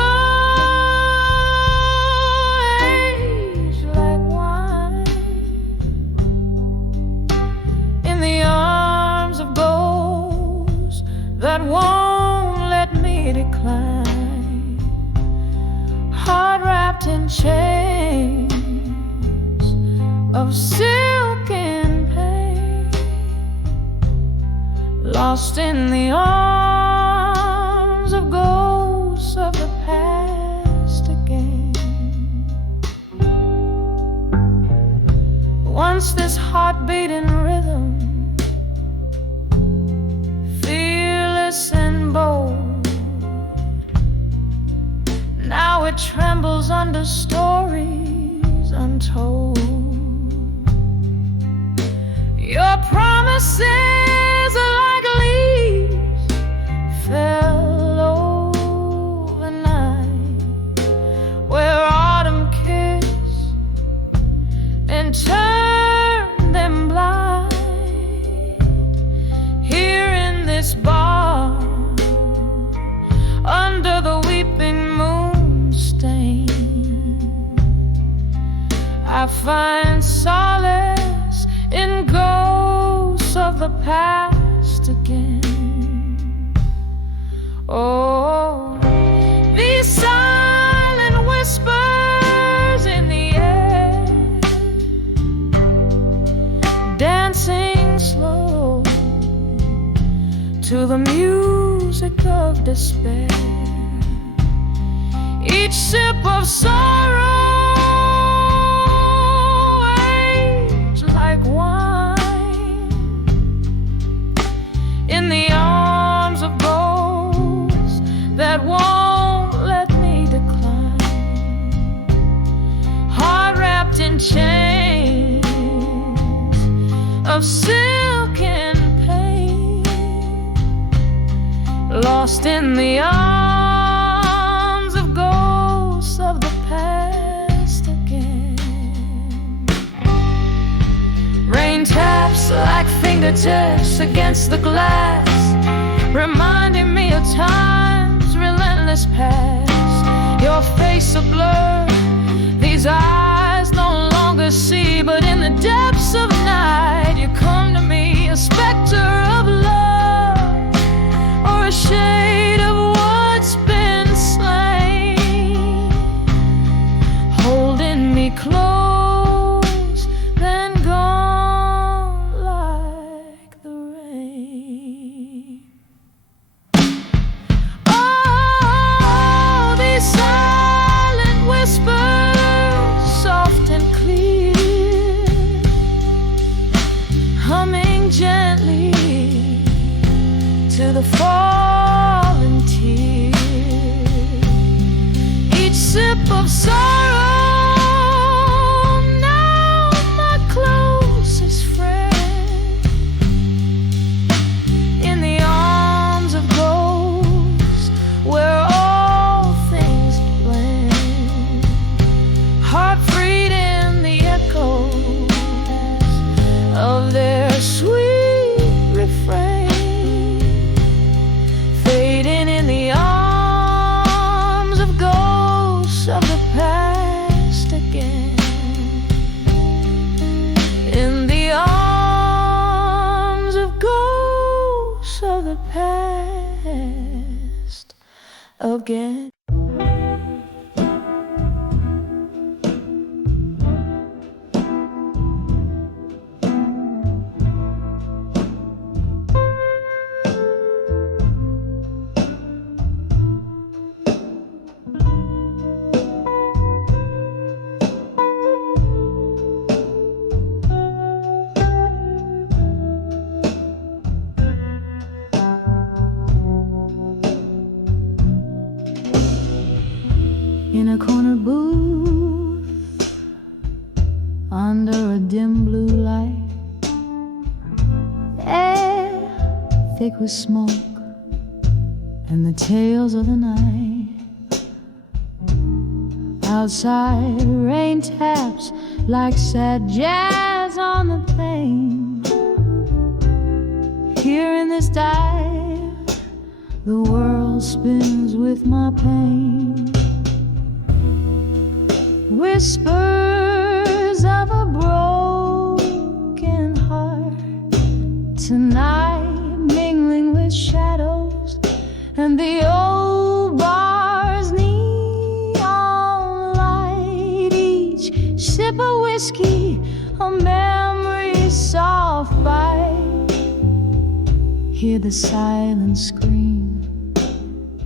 aged like wine, in the arms of ghosts that won't let me decline. Heart wrapped in chains of silk and pain, lost in the arms of ghosts of the past again. Once this heart-beating rhythm, fearless and bold, now it trembles under stories untold. Your promises are like leaves fell overnight, where autumn kissed and turned them blind. Here in this bar, under the weeping moon stain, I find solace in ghosts of the past again. Oh, these silent whispers in the air, dancing slow to the music of despair. Each sip of sorrow, like wine, in the arms of ghosts that won't let me decline. Heart wrapped in chains of silk and pain, lost in the arms of ghosts of the past again. fingertips against the glass, reminding me of time's relentless past. Your face a blur, these eyes no longer see, but in the depths of night you come to me, a specter of love, or a shade of what's been slain, holding me close, then gone like the rain. Oh, these silent whispers, soft and clear, humming gently to the falling tear. Each sip of sorrow, now my closest friend, in the arms of ghosts where all things blend, heart freed in the echoes of their sweet refrain, fading in the arms of ghosts of the past again, in the arms of ghosts of the past again. In a corner booth, under a dim blue light, air thick with smoke and the tales of the night. Outside, rain taps like sad jazz on the plain. Here in this dive, the world spins with my pain. Whispers of a broken heart, tonight mingling with shadows and the old bar's neon light. Each sip of whiskey, a memory's soft bite. Hear the silence scream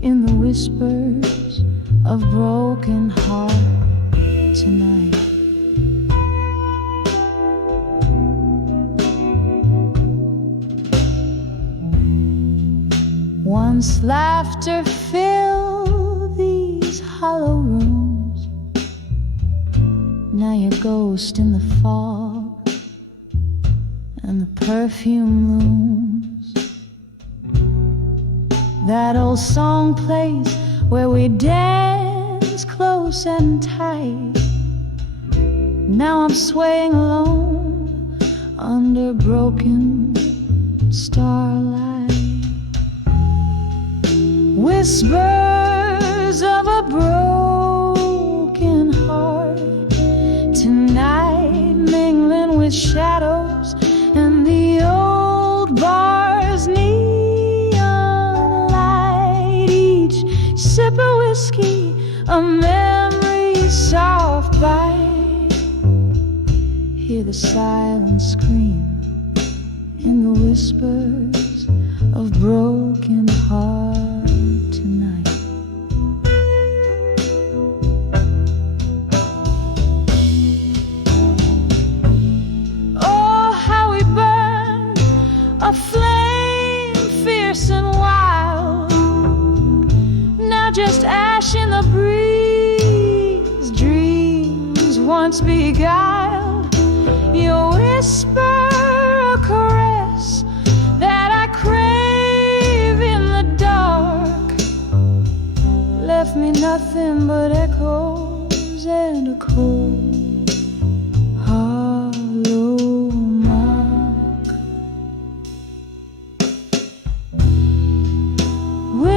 in the whispers of broken heart tonight. Once laughter filled these hollow rooms, now you're a ghost in the fog and the perfume looms. That old song plays where we dance close and tight. Now I'm swaying alone under broken starlight. Whispers of a broken heart, tonight mingling with shadows and the old bar's neon light. Each sip of whiskey, a memory's soft bite. Hear the silence scream in the whispers of broken heart tonight. Oh, how we burn, a flame fierce and wild, now just ash in the breeze, dreams once beguiled. Your whisper, a caress that I crave in the dark, left me nothing but echoes and a cold hollow mark.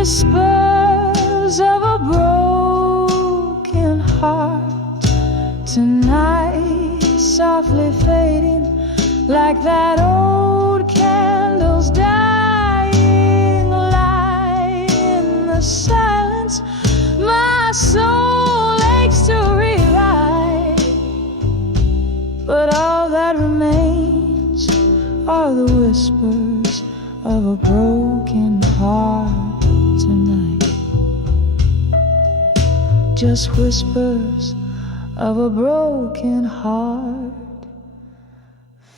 whispers of a broken heart tonight, softly fading like that old candle's dying light. In the silence my soul aches to rewrite, but all that remains are the whispers of a broken heart tonight. Just whispers of a broken heart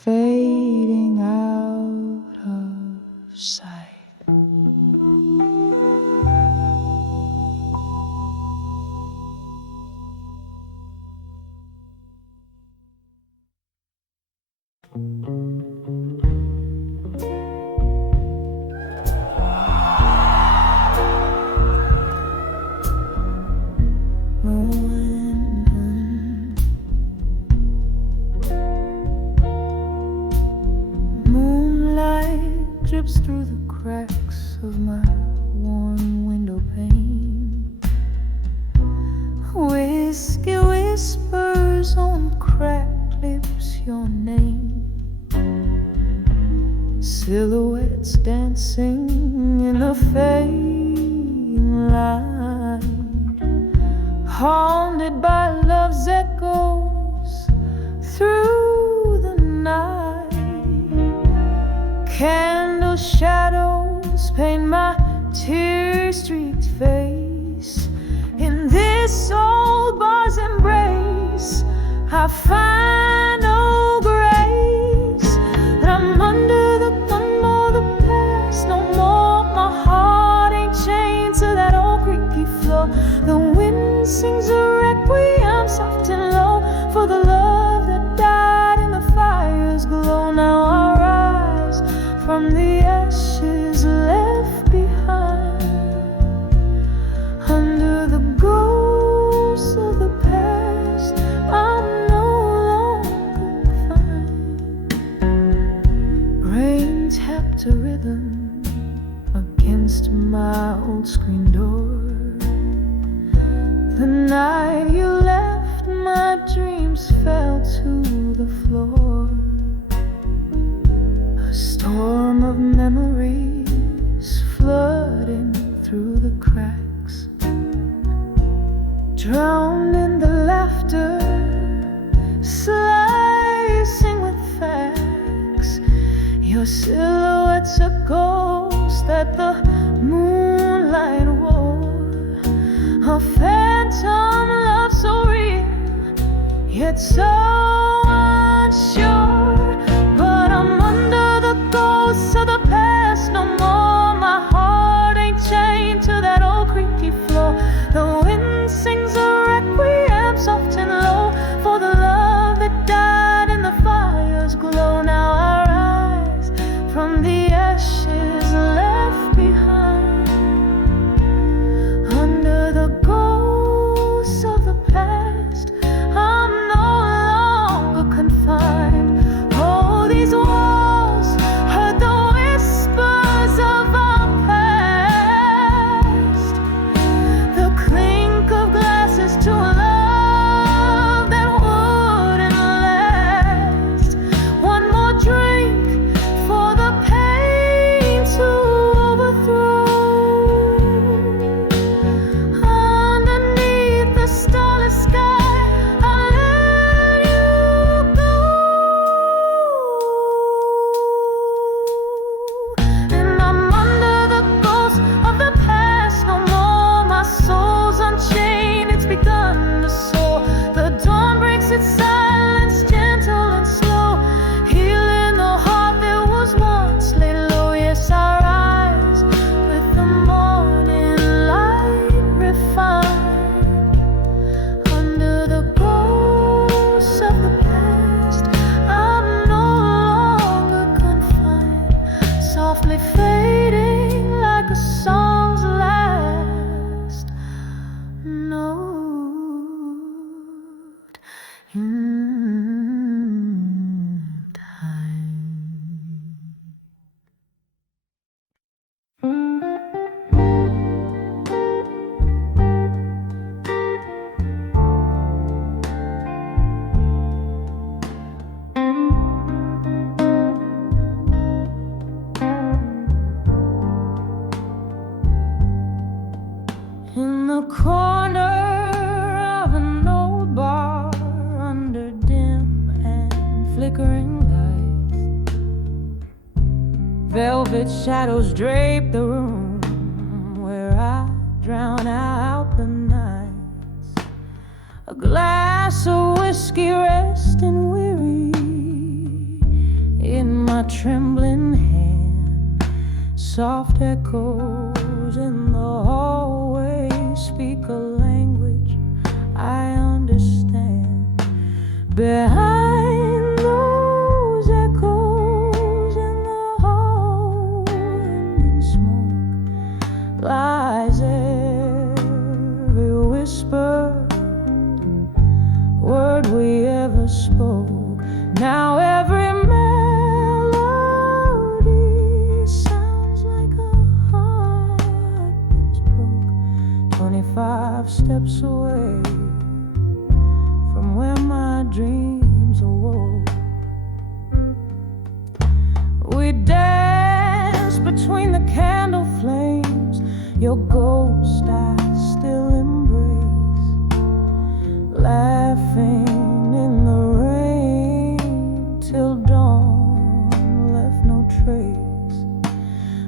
fading out of sight. Moonlight drips through the cracks of my worn window pane. Whiskey whispers on cracked lips your name. Silhouettes dancing in the fading light, haunted by love's echoes through the night. Candle shadows paint my tear-streaked face. In this old bar's embrace I find no grace. That I'm under the past no more. My heart ain't chained to that old creaky floor. The wind sings a requiem soft and low for the love that died in the fire's glow. Now I rise from the ashes left behind, under the ghosts of the past I'm no longer fine. Rain tapped a rhythm against my old screen door. The night you left, my dreams fell to the floor. A storm of memories flooding through the cracks, drowned in the laughter, slicing with facts. Your silhouette's a ghost that the moonlight wore. A phantom love so real, yet so unsure. But I'm under the ghosts of the past no more. My heart ain't chained to that old creaky floor. The wind sings a requiem soft and low for the love that died in the fire's glow. Now I rise from the ashes left behind, under the ghosts of the past I'm no corner of an old bar under dim and flickering lights. Velvet shadows drape the room where I drown out the nights. A glass of whiskey resting weary in my trembling hand. Soft echoes in the hallway speak a language I understand. Behind those echoes in the hall and in smoke lies every whisper, word we ever spoke. Now every melody sounds like a heart that's broke. 25 steps away from where my dreams awoke. We danced between the candle flames. Your ghost I still embrace, laughing in the rain till dawn left no trace.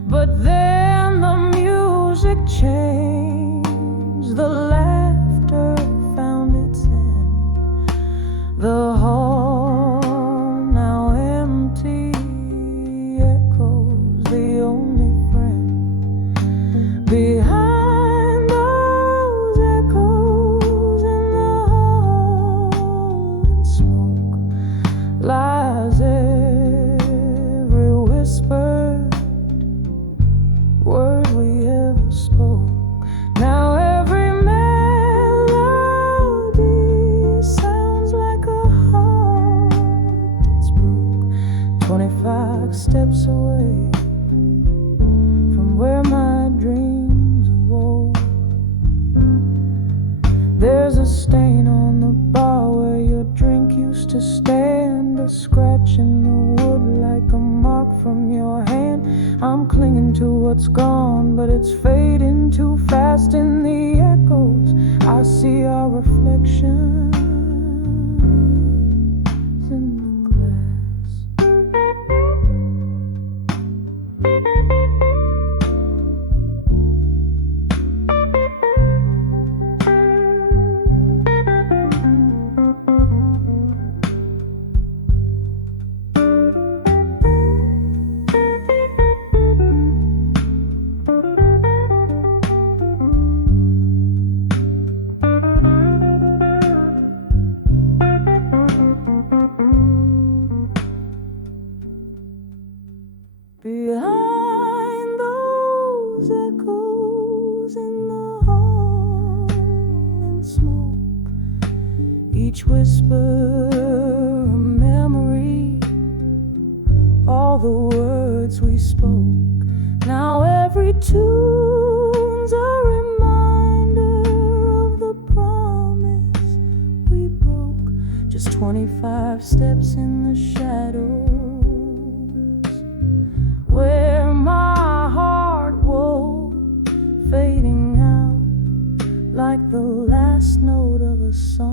But then the music changed, the laughter found its end. The hall now empty echoes the only friend. Behind those echoes in the hall and smoke lies every whispered word we ever spoke. Now every melody sounds like a heart that's broke. 25 steps away from where my dreams awoke. There's a stain on the bar where your drink used to stand, a scratch in the wood like a mark from your hand. I'm clinging to what's gone, but it's fading too fast in the echoes. I see our reflections in the glass. Behind those echoes in the hall and smoke, each whisper a memory, all the words we spoke. Now every tune's a reminder of the promise we broke. Just 25 steps in the shadows where my heart woke, fading out like the last note of a song.